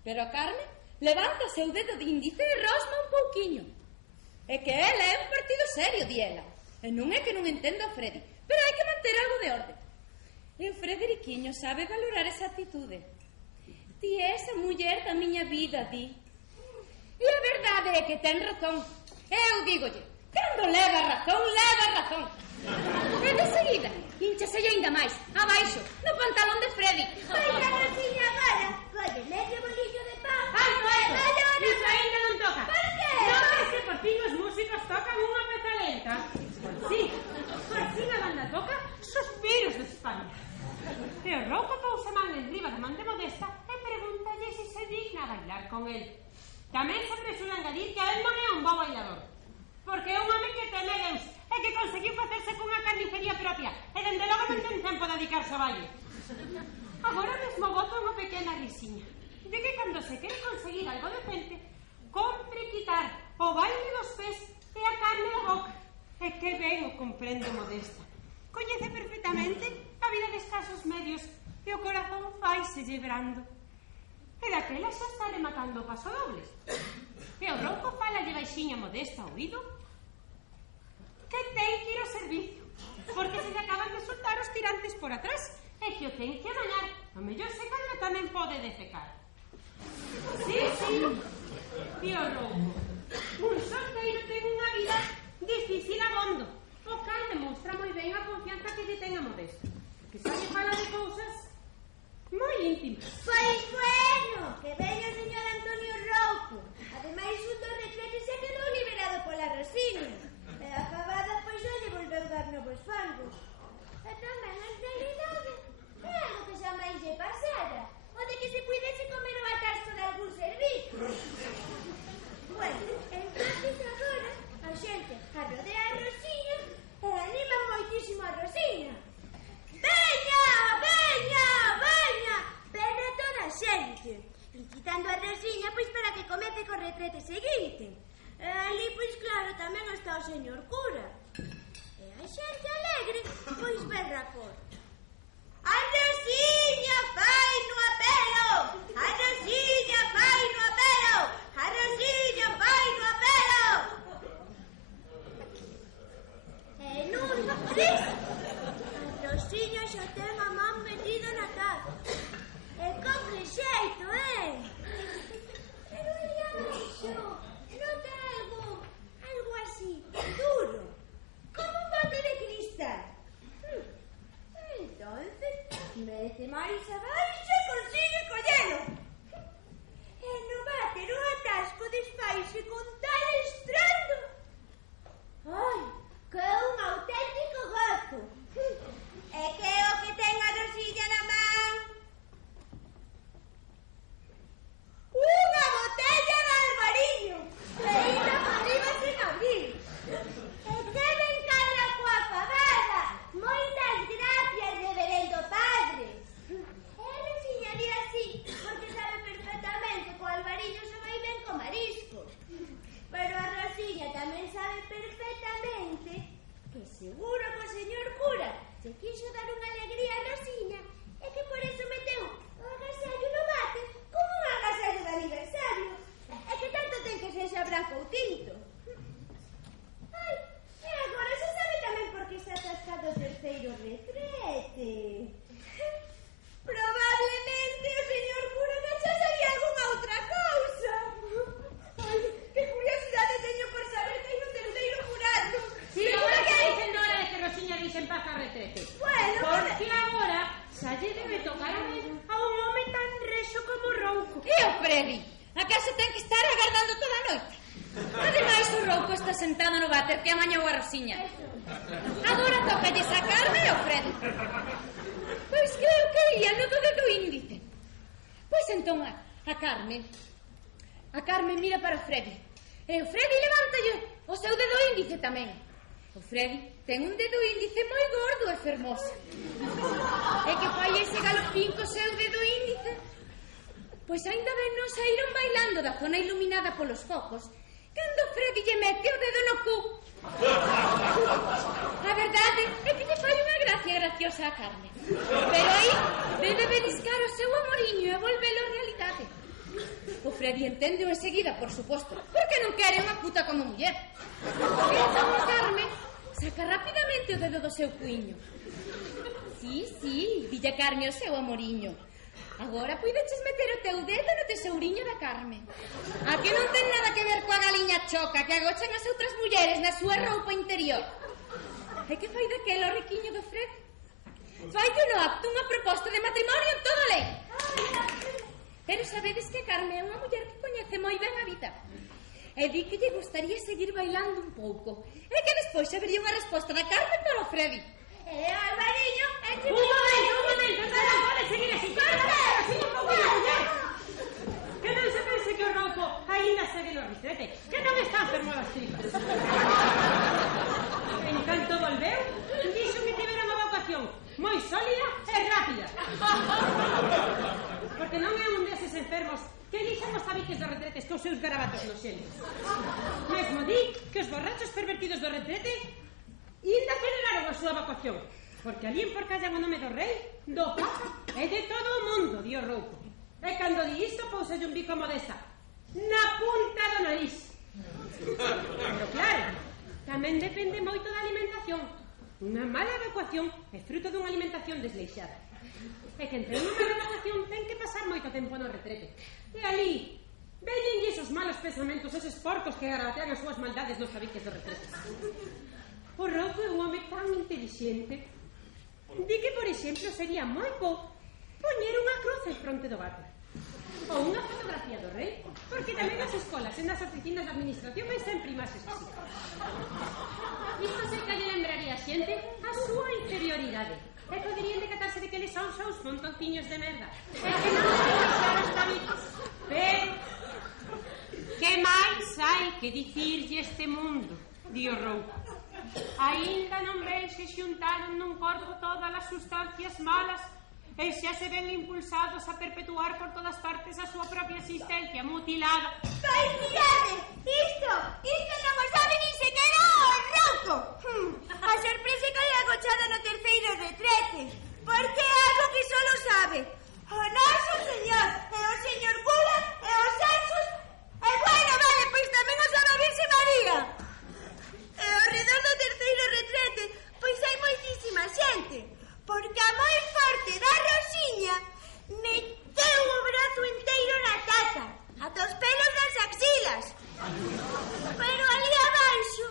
Pero a Carme levanta o seu dedo de índice e rosma un pouquiño. É que ela é un partido serio, di ela. E non é que non entenda o Freddy, pero hai que manter algo de orde. E o Frederiquiño sabe valorar esa actitude. Ti és a muller da miña vida, di. E a verdade é que ten razón. Eu dígolle, cando leva razón, leva razón. E de seguida, hinchase aínda máis, abaixo, no pantalón de Freddy. Vai a Rosiña agora, colle medio bolillo de pan. Alto, iso ainda non toca. Por qué? Non é que por fin os músicos tocan unha peza lenta. Sí, por fin a banda toca Suspiros de España. E o Rouco pousa man en riba da man de Modesta e pregúntalle se digna bailar con el. Tamén se apresura a engadir que a él non é un bo bailador, porque é un home que teme a Deus e que conseguiu facerse cunha carnicería propia e dende logo non ten tempo de dedicarse ao baile. Agora mesmo bota unha pequena risiña de que cando se quere conseguir algo decente compre quitar o baile dos pés e a carne da boca. E que ben o comprende Modesta. Coñece perfectamente a vida de escasos medios e o corazón faise llebrando. E daquela xa está rematando o paso dobles. E o Rouco fala de baixiña Modesta ao oído que ten que ir ao servicio, porque se lle acaban de soltar os tirantes por atrás e que o ten que amañar. A mellor se cadra tamén pode defecar. Sí, e o Rouco, un solteiro ten unha vida difícil abondo, o cal demostra moi ben a confianza que lle ten a Modesta, que xa lle fala de cousas moi íntimas. Pois bueno, que veño o señor Antonio Rouco. Ademais, un dos recreos se quedou liberado pola Rosiña. E acabada, pois, xa lle volveu dar cura. E a xente alegre, pois berra por. A Rosiña fai no apelo! A Rosiña fai no apelo! A Rosiña fai no apelo! E nun, tres, a Rosiña xa ten a man metida na casa. E con que xeito, Pero e anxo, nota algo así, duro, como un bote de cristal. Entonces, mete máis abaixo e consigue collelo. E no váter o atasco desfaise con tal estrando. Ai, que é un auténtico gozo. E que é o que ten a Rosiña na man? Unha botella de albariño, leída por riba sen abrir. E que me encarga coa pagada. Moitas gracias, reverendo padre. E a Rosiña di así, porque sabe perfectamente que o albariño se vai ben co marisco. Pero a Rosiña tamén sabe perfectamente que seguro que o señor cura se quixo dar unha alegría a Rosiña e que por eso meteu o agasallo no bate como un agasallo de aniversario. E que tanto ten que sexa branco ou tinto. Ai, e agora se sabe tamén por que está atascado o terceiro retrete. Probablemente o señor cura cachasaría algunha outra cousa. Ai, que curiosidade teño por saber que hai no terceiro jurado. Si, agora que dicen hora de que Rosiña dixe en paz a retrete. Bueno, Porque agora xa lle debe tocar a ver a un home tan rexo como rouco. E o Freddy? Acaso ten que estar agardando toda a noite? Ademais, o rouco está sentado no váter que amañou a Rosiña. Agora tócalle sacarme o Freddy. Pois creo que ia no do dedo índice. Pois entón a Carmen mira para o Freddy. E o Freddy levántalle o seu dedo índice tamén. O Freddy ten un dedo índice moi gordo e fermoso. E que fai ese galopín co seu dedo índice? Pois aínda ben non saíron bailando da zona iluminada polos focos cando Freddy lle mete o dedo no cu. A verdade é que lle fai unha gracia graciosa a Carmen. Pero aí debe beliscar o seu amoriño e volvelo realidade. O Freddy entende enseguida, por suposto, porque non quere unha puta como muller. E entón a Carmen saca rapidamente o dedo do seu cuiño. Sí, dille a Carmen o seu amoriño. Agora poideches meter o teu dedo no tesouriño da Carmen. A que non ten nada que ver coa galiña choca que agochan as outras mulleres na súa roupa interior. E que fai daquela o riquiño do Fred? Faille no acto unha proposta de matrimonio en todo lei. Pero sabedes que a Carmen é unha muller que coñece moi ben a vida. E di que lle gustaría seguir bailando un pouco. E que despois habería unha resposta da Carmen para o Freddy. Albariño, Un momento, non pode seguir así. Así non pode muller. Que non se pense que o rouco aínda segue no retrete, que non está enfermo das tripas. En canto volveu, dixo que tivera unha vocación moi sólida e rápida. Porque non é un deses enfermos que dixan os tabiques dos retretes cos seus garabatos nos xenes. Mesmo di que os borrachos pervertidos do retrete inda generaron a súa vocación, porque ali en Porcallan o nome do rei, do papa e de todo o mundo, dio rouco. E cando di isto, pousalle un bico modesta na punta do nariz. Pero claro, tamén depende moito da alimentación. Unha mala evacuación é fruto dunha alimentación desleixada. E que entre unha mala evacuación ten que pasar moito tempo no retrete. E ali veñen esos malos pensamentos, eses porcos que garabatean as súas maldades nos tabiques do retrete. O rouco é un home tan inteligente. Di que, por exemplo, sería moi bo poñer unha cruz en fronte do váter. Ou unha fotografía do rei, porque tamén nas escolas e nas oficinas de administración hai sempre imaxes físicas. Isto sei que lle lembraría a xente a súa inferioridade. E poderían decatarse de que eles son só uns montonciños de merda. E que non deben deixar os tabiques. Pero, que máis hai que dicirlle este mundo, dio rouco. Aínda non ven se xuntaron nun corpo todas as sustancias malas e xa se ven impulsados a perpetuar por todas partes a súa propia existencia mutilada. Pois mirade, isto non o sabe nin sequera o Rouco. A sorpresa que hai agochada no terceiro retrete, porque é algo que só lo sabe o noso señor, e o señor cura, e os anxos, e bueno, vale, pois tamén o sabe a Virxe María. E ao redor do terceiro retrete, pois hai moitísima xente, porque a moi forte da Rosiña meteu o brazo inteiro na taza, ata os pelos das axilas. Pero ali abaixo,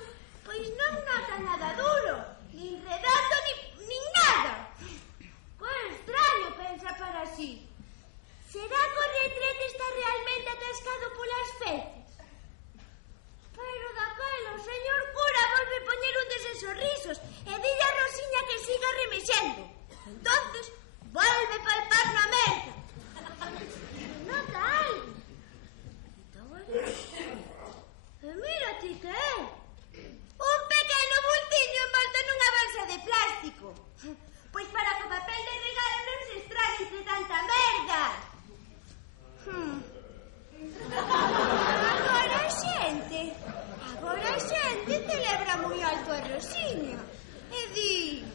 pois non nota nada duro, nin redondo, nin nada. Que extraño, pensa para sí. Será que o retrete está realmente atascado polas feces? Pero daquela o señor cura volve poñer un deses sorrisos e dille a Rosiña que siga remexendo. Entonces, volve palpar na mesa. Nota algo. E mira ti que é. Un pequeno bultiño envolto nunha bolsa de plástico. Pois para que o papel de regalo non se estrague entre tanta merda. Agora a xente celebra moi alto a Rosiña e di: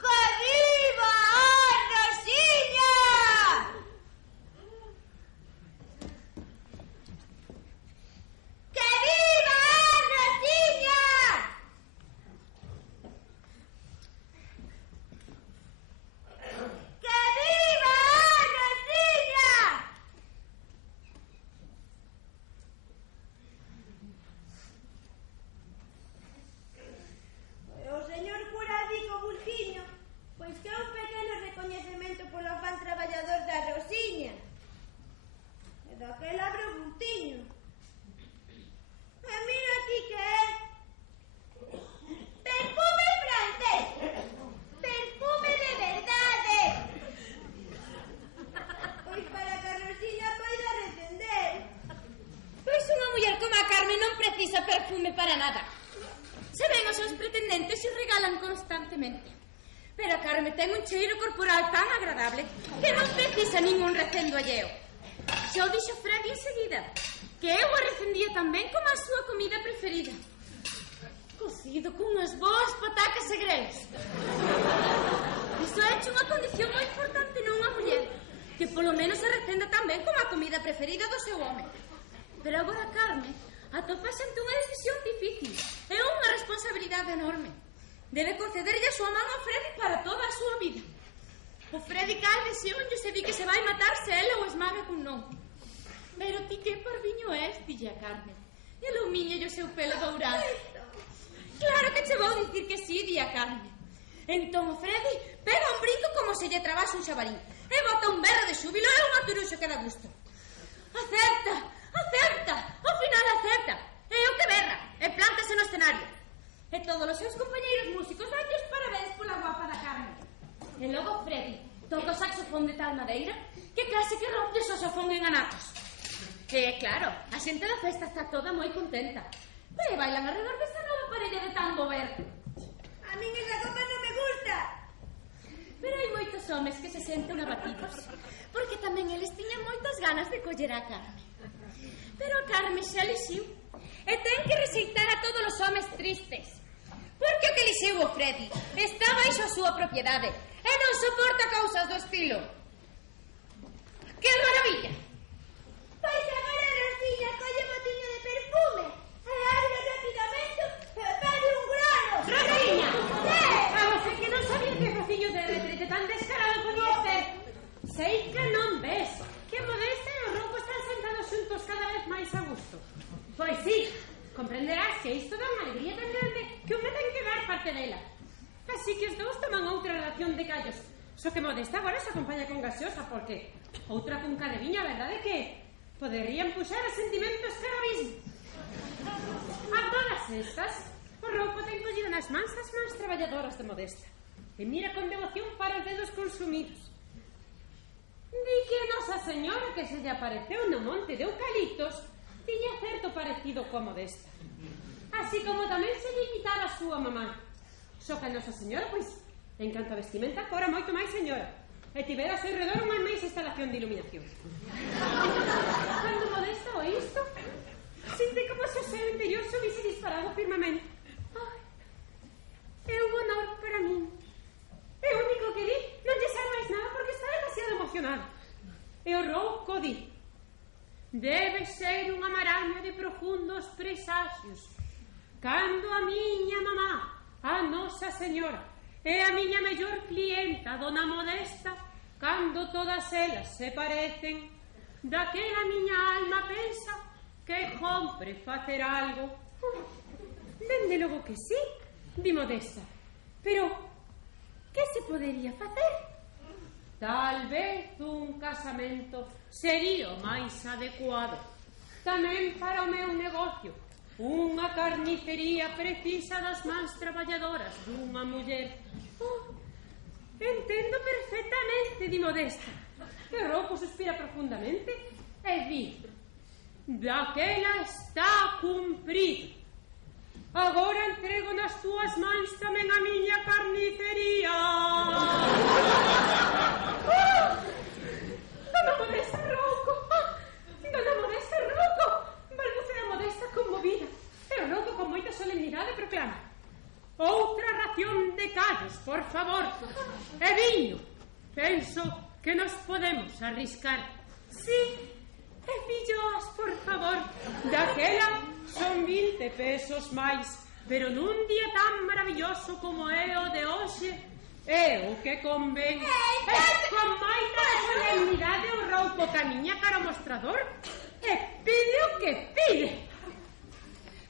que viva a Rosiña! Que viva a Rosiña! Que viva a Rosiña! O señor cura di co bultiño, pois que é un pequeno recoñecemento polo afán traballador da Rosiña. E daquel abre o bultiño. E mira ti que é. Perfume francés. Perfume de verdade. Pois para que a Rosiña poida recender. Pois unha muller como a Carmen non precisa perfume para nada. Se ven os seus pretendentes e regalan constantemente. Pero a Carmen ten un cheiro corporal tan agradable que non precisa ningún recendo alleo. Xa o dixo Freddy enseguida, que eu a recendía tamén como a súa comida preferida. Cocido cunhas boas patacas e grelos. Iso é unha condición moi importante nunha muller, que polo menos se recenda tamén como a comida preferida do seu home. Pero agora Carmen atópase ante unha decisión difícil e unha responsabilidade enorme. Debe concederlle a súa man ao Freddy para toda a súa vida. O Freddy cae de xeonllos e di que se vai matar se ela o esmaga cun non. Pero ti que parviño és, dille a Carmen. E ilumíñalle o seu pelo dourado. Claro que che vou dicir que sí, di a Carmen. Entón o Freddy pega un brinco como se lle trabase un xabarín e bota un berro de xúbilo e un aturuxo que dá gusto. Acerta, acerta, ao final acerta. E o que berra, e plántase no escenario. E todos os seus compañeiros músicos danlle os parabéns pola guapa da Carmen. E logo Freddy toca o saxofón de tal madeira que case que rompe o saxofón en anatos. E claro, a xente da festa está toda moi contenta. E bailan alrededor desa nova parella de tango verde. A min esa copa non me gusta. Pero hai moitos homes que se senten abatidos, porque tamén eles tiñan moitas ganas de coller a Carmen. Pero a Carmen xa elixiu e ten que rexeitar a todos os homes tristes, porque o que elixiu o Freddy está baixo a súa propiedade e non soporta causas do estilo. ¡Que maravilla! Pois agora Rosiña colle botiño de perfume e abre rapidamente e pede un grano. Rosiña! Vamos, é que non sabía que Rosiño de retrete tan descarado podía ser. Sei que non ves que Modesta e o Rouco están sentados xuntos cada vez máis a gusto. Pois sí, comprenderás que isto dá unha alegría tan grande que un me ten que dar parte dela. Así que os dous toman outra ración de callos. Só que Modesta agora se acompaña con gaseosa porque outra cunca de viña, verdade que poderían puxar a sentimento escarabismo. A todas estas, o Rouco ten collido nas mansas mans traballadoras de Modesta e mira con devoción para os dedos consumidos. Di que a Nosa Señora que se lle apareceu no monte de eucaliptos tiña certo parecido coa Modesta, así como tamén se lle imitara a súa mamá. Só que a Nosa Señora, pois, En canto a vestimenta, fora moito máis señora. E tivera ao seu redor unha máis instalación de iluminación. Cando Modesta o isto, sinte como se o seu interior se hubiese disparado firmemente. Ai, é un honor para min. É o único que di, non lle sabe máis nada porque está demasiado emocionado. E o rouco di: debe ser unha maraña de profundos presaxios. Cando a miña mamá, a Nosa Señora, e a miña mellor clienta, Dona Modesta, cando todas elas se parecen, daquela miña alma pensa que compre facer algo. Dende logo que sí, di Modesta. Pero, que se podería facer? Tal vez un casamento sería o máis adecuado. Tamén para o meu negocio. Unha carnicería precisa das mans traballadoras dunha muller. Entendo perfectamente, di Modesta. E Rouco suspira profundamente e di: daquela está cumprido. Agora entrego nas túas mans tamén a miña carnicería. Dona Modesta, Rouco! Dona Modesta, Rouco! Balbucea Modesta conmovida. E o Rouco con moita solemnidade proclama: outra ración de callos, por favor. E viño. Penso que nos podemos arriscar. Sí, e filloas, por favor. Daquela son 20 pesos máis, pero nun día tan maravilloso como é o de hoxe, é o que convén. E con moita solemnidade o Rouco camiña cara ao mostrador e pide o que pide.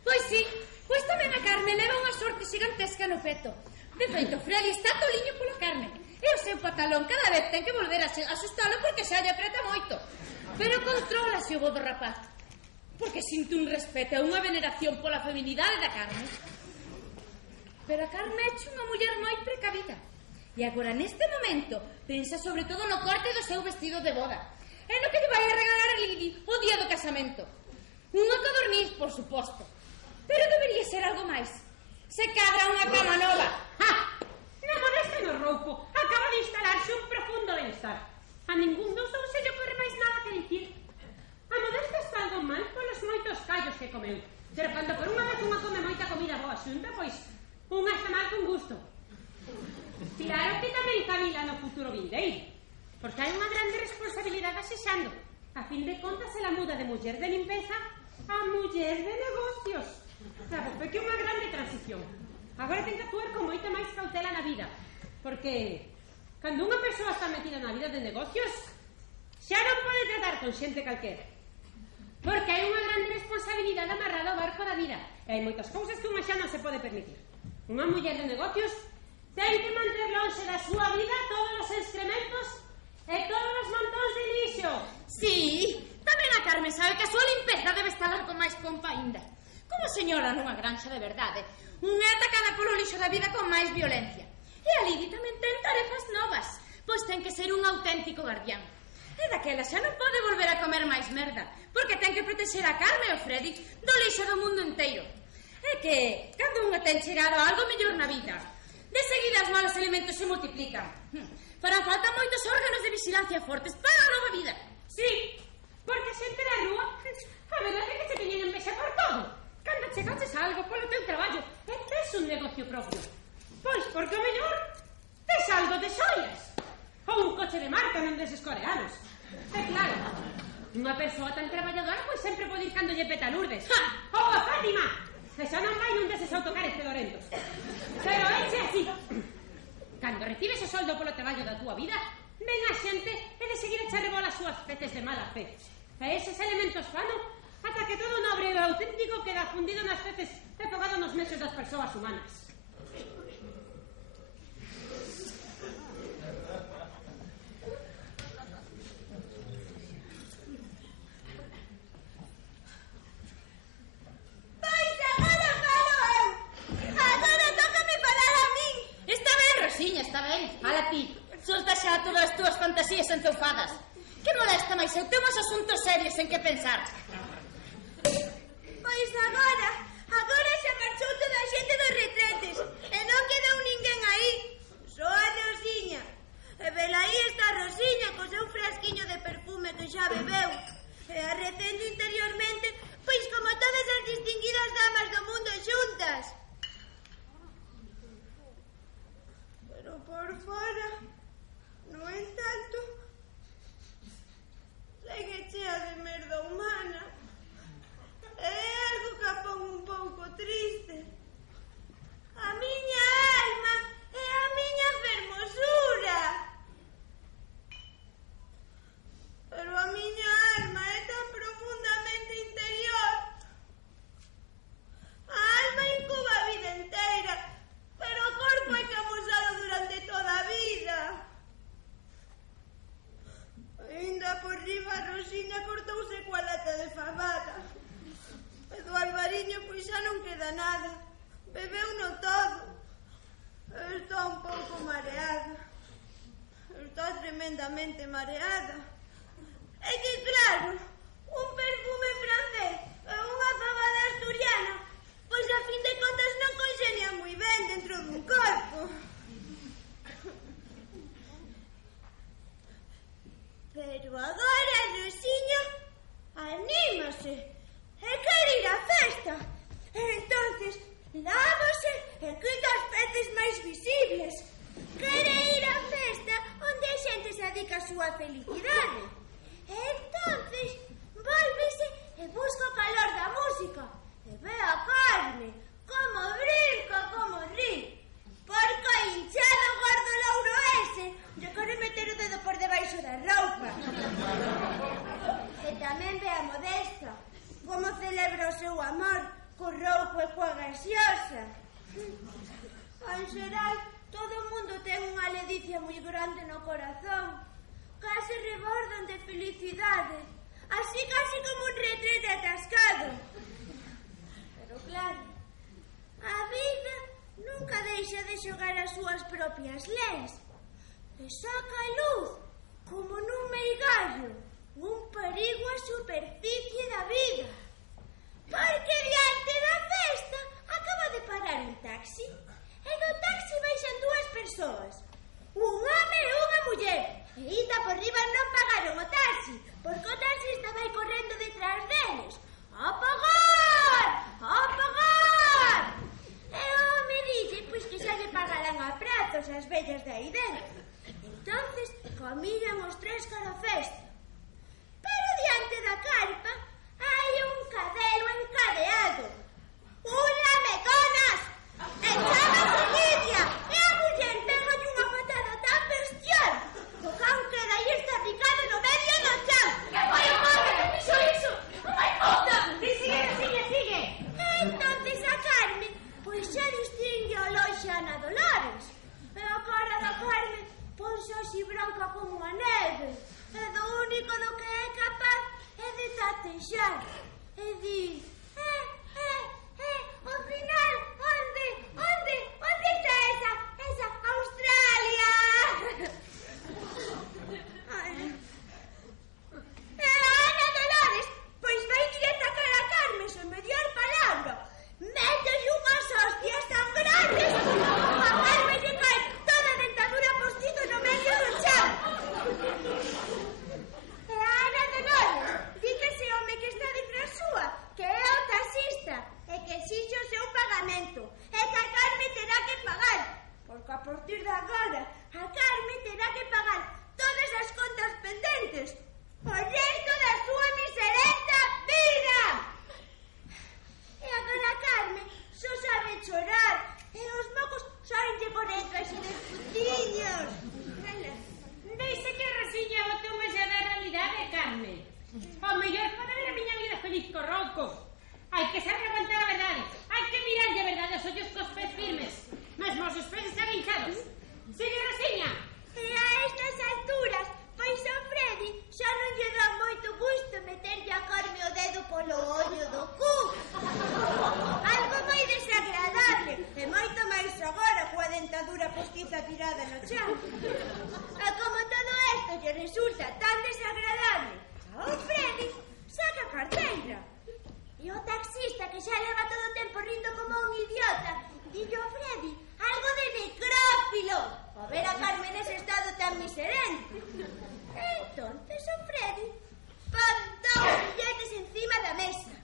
Pois sí, pois tamén a Carmen leva unha sorte gigantesca no peto. De feito, Freddy está toliño pola Carmen. E o seu patalón cada vez ten que volver a asustalo porque xa lle apreta moito. Pero contrólase o bo do rapaz, porque sinto un respeto e unha veneración pola feminidade da Carmen. Pero a Carmen é unha muller moi precavida. E agora, neste momento, pensa sobre todo no corte do seu vestido de boda. É no que lle vai a regalar a Lidi o día do casamento. Unha codorniz, por suposto. Pero debería ser algo máis. Se cadra unha cama nova. Na Modesta no Rouco acaba de instalarse un profundo bienestar. A ningún dos dous se lle ocorre máis nada que dicir. A Modesta está algo mal polos moitos callos que comeu. Pero cando por unha vez unha come moita comida boa xunta, pois unha está mal con gusto. Claro que tamén Camila no futuro vindeiro, porque hai unha grande responsabilidade asexando. A fin de contas, ela muda de muller de limpeza a muller de negocios. Claro, foi que unha grande transición. Agora ten que actuar con moita máis cautela na vida, porque cando unha persoa está metida na vida de negocios, xa non pode tratar con xente calquera, porque hai unha grande responsabilidade amarrada ao barco da vida, e hai moitas cousas que unha xa non se pode permitir. Unha muller de negocios ten que manter lonxe da súa vida todos os excrementos e todos os montóns de lixo. Sí, tamén a Carmen sabe que a súa limpeza debe estar con máis pompa ainda. Como señora nunha granxa de verdade, unha é atacada polo lixo da vida con máis violencia. E a Lidi tamén ten tarefas novas, pois ten que ser un auténtico guardián. E daquela xa non pode volver a comer máis merda, porque ten que protexer a Carmen e o Freddy do lixo do mundo inteiro. É que, cando unha ten chegado a algo mellor na vida, de seguida os malos elementos se multiplican. Farán falta moitos órganos de vigilancia fortes para a nova vida. Sí, porque a xente da rúa, a verdade é que se teñen envexa por todo. Cando chegaches a algo polo teu traballo e tes un negocio propio, pois porque o mellor tes algo de xoias ou un coche de marca non deses coreanos. E claro, unha persoa tan traballadora pois sempre pode ir cando lle peta Lourdes ou a Fátima, e xa non vai nun deses autocares fedorentos. Pero eche así, cando recibes o soldo polo traballo da túa vida, ven a xente e de seguir echarle bola as súas peces de mala fe. E eses elementos fano ata que todo nobre e auténtico queda fundido nas feces e pegado nos mexos das persoas humanas. Pois agora falo eu. Agora tócame falar a min. Está ben, Rosiña, está ben. Fala ti. Solta xa todas as túas fantasías enceufadas. Que molesta máis eu? Temos asuntos serios en que pensar. Pois agora xa marchou toda a xente dos retretes e non quedou ninguén aí. Só a completamente mareada. É que claro, un perfume francés e unha fabada asturiana, pois a fin de contas non conxenian moi ben dentro dun corpo. Pero agora Rosiña anímase e quere ir á festa. Entonces lávose e quita as peces máis visibles. Quere ir á festa onde a xente se dedica a súa felicidade. Entonces volvese e busca o calor da música. E ve a Carme como brinca, como ri. Porque o hinchado gordo louro ese lle quere meter o dedo por debaixo da roupa. E tamén ve a Modesta como celebra o seu amor co rouco e coa gaseosa. En xeral, todo o mundo ten unha ledicia moi grande no corazón. Case rebordan de felicidade, así casi como un retrete atascado. Pero claro, a vida nunca deixa de xogar as súas propias leis e saca a luz, como nun meigallo, un perigo á superficie da vida. Porque diante da festa acaba de parar un taxi e do taxi baixan dúas persoas, un home e unha muller. E ita por riba non pagaron o taxi, porque o taxi estaba aí correndo detrás deles. A pagar! A pagar! E o home dille, pois que xa lle pagarán a prazos as vellas de aí dentro. Entonces camiñan os tres cara a festa. Pero diante da carpa hai un cadelo encadeado. Un lameconas! E chámase Lidia! E a muller pega-lle unha patada tan bestial que o can queda aí estarricado no medio do chão. Que foi o home que fixo iso? Ai, puta! Sigue! Entonces a Carme, pois xa distingue ao lonxe a Ana Dolores. E a cara da Carme ponse así branca como a neve. E do único do que é capaz é de tatexar. E di, ao final, onde está esa Australia? E a Ana Dolores, pois vai directa cara a Carme sen mediar palabra. Mételle unhas hostias tan grandes a Carme lle cae toda a dentadura postizo no medio do chão. E a Ana Dolores di que ese home que está detrás súa, que é o taxista, e que exixe o seu pagamento, e que a Carme terá que pagar, porque a partir de agora a Carme terá que pagar todas as contas pendentes o resto da súa miserenta vida. E agora a Carme só sabe chorar, e os mocos saenlle por dentro así de putiños. Deixe que Rosiña bote un mes da realidade, Carme. O mellor pode ver a miña vida feliz co rouco. Hai que saber aguantar a verdade. Hai que mirarlle a verdade aos ollos cos pés firmes. Mesmo os pés están hinchados. Sigue, Rosiña. E a estas alturas, pois ao Freddy xa non lle dá moito gusto meterlle a Carme o dedo polo ollo do cu. Algo moi desagradable, e moito máis agora coa dentadura postiza tirada no chão. E como todo isto lle resulta tan desagradable ao Freddy, saca a carteira. E o taxista, que xa leva todo o tempo rindo como un idiota, dille ao Freddy algo de necrófilo, a ver a Carme nese estado tan miserente. Entonces o Freddy pantou os billetes encima da mesa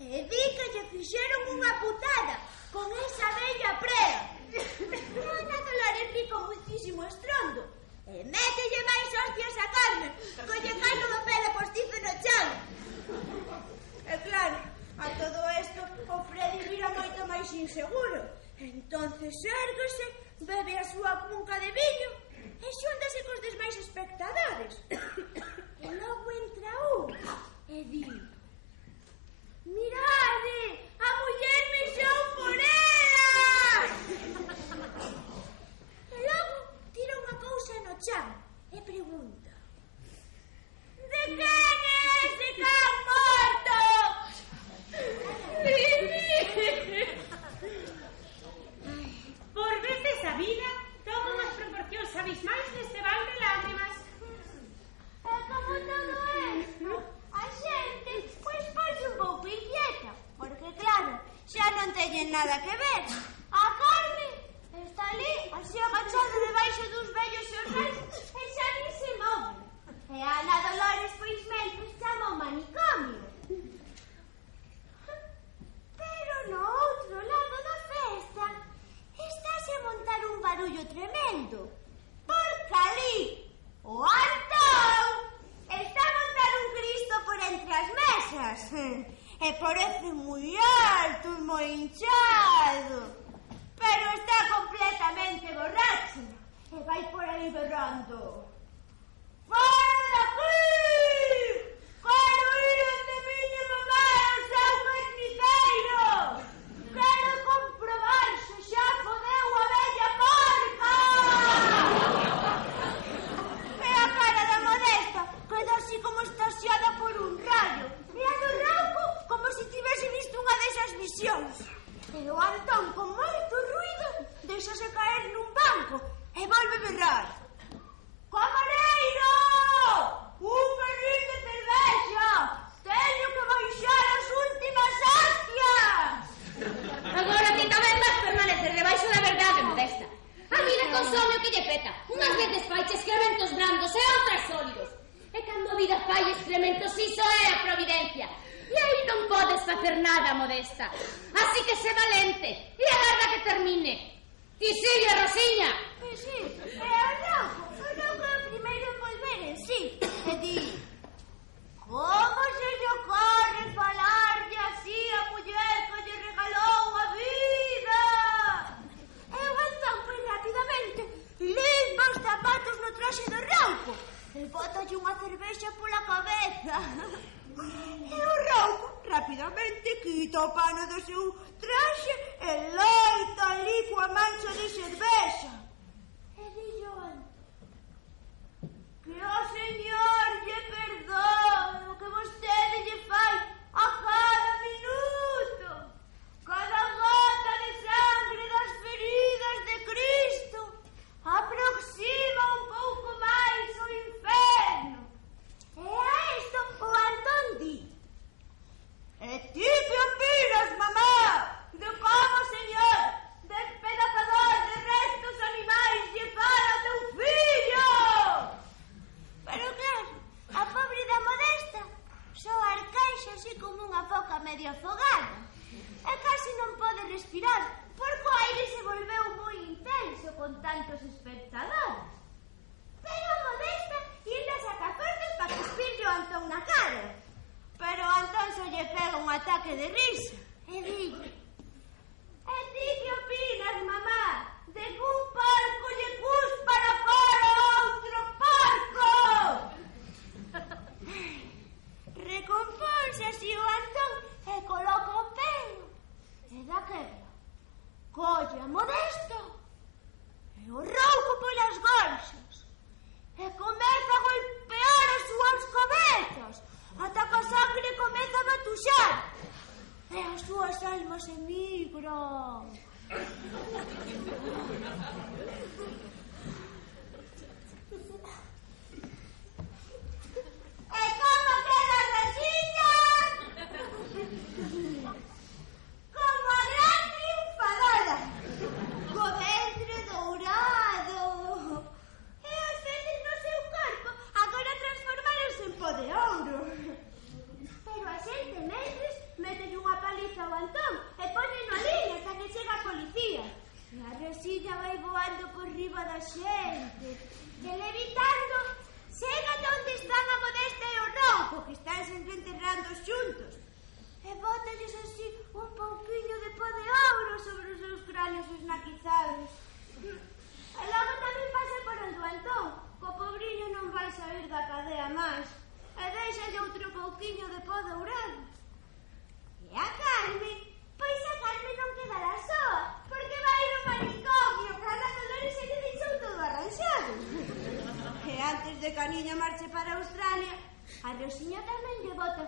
e di que lle fixeron unha putada con esa bella prea. E Ana Dolores ri con muitísimo estrondo e mételle máis hostias a Carme, que lle cae todo o pelo postizo no chão. E claro, a todo isto o Freddy vira moito máis inseguro. Entonces érguese, bebe a súa cunca de viño e xúntase cos demais espectadores. E logo entra un e di: mirade, a muller mexeu por ela! E logo tira unha cousa no chan e pregunta: de quen é ese can morto? Por veces a vida toma unhas proporcións abismais neste val de lágrimas. escándollo tremendo. Porque ali o Antón está a montar un Cristo por entre as mesas. E parece moi alto e moi hinchado. Pero está completamente borracho. E vai por aí berrando. Fora daqui! Quero ir onde miña mamá o seu carniceiro! Quero comprobar se xa fodeu a bella porca! E a cara da Modesta queda así como estasiada por un rayo. E a do Rauco como se tivese visto unha desas visións. E o Antón con moito ruido deixase caer nun banco e volve berrar. Camareiro! Un barril de cervexa! Teño que baixar as últimas hostias! Agora ti tamén vas permanecer debaixo da verdade, Modesta. A mí me consome o que lle peta. Unhas veces faiche excrementos brandos e outras sólidos. E cando a vida fai excrementos, iso é a providencia. E aí non podes facer nada, Modesta. Así que se valente e agarda que termine. Ti sigue, Rosiña. Sí, e o Rauco é o primeiro en volver en sí. E di: como se lle ocorre falarlle así a muller que lle regalou a vida? E o Antón foi rapidamente limpa os zapatos no traxe do Rauco e bótalle unha cervexa pola cabeza. E o Rauco rapidamente quita o pano do seu traxe e loita ali coa mancha de cervexa. E dillo que o Señor lle perdone o que vostede lle fai a cada minuto. Cada gota de sangre das feridas de Cristo aproxima un pouco máis o inferno. E a isto o Antón di: e ti que opinas, mamá, de como o Señor, despedazador de restos animais, lle fala a teu fillo? Pero claro, a pobre da Modesta só arcaixa así como unha foca medio afogada e casi non pode respirar porque o aire se volveu moi intenso con tantos espectadores. Pero a Modesta ainda saca fortes para cuspirlle o Antón na cara. Pero o Antón só lle pega un ataque de risa e dille: e ti que opinas, mamá, de que un porco lle cuspa na cara a outro porco? Recomponse así o Antón e coloca o pelo e daquela colle a Modesta e o Rauco polas gorxas e comeza a golpear as súas cabezas ata que a sangre comeza a batuxar e as súas almas emigran. E como queda Rosiña? Como a gran triunfadora, co ventre dourado e as veces no seu corpo agora transformaronse en pó de ouro. Pero a xente mentres mételle unha paliza ao Antón e ponle no liño ata que chega a policía. E a Rosiña vai voando por riba da xente e levitando chega de onde están a Modesta e o Rauco, que están sempre enterrando xuntos, e bótalles así un pouquiño de pó de ouro sobre os seus cráneos esnaquizados. E logo tamén pasa por onde o Antón, co pobriño non vai sair da cadea máis, e deixalle outro pouquiño de pó dourado. E a Carmen, pois a Carmen non quedará soa, porque vai no manicomio, que a Ana Dolores se lle deixou todo arranxado. E antes de que a niña marche para Australia, a Rosiña tamén lle bota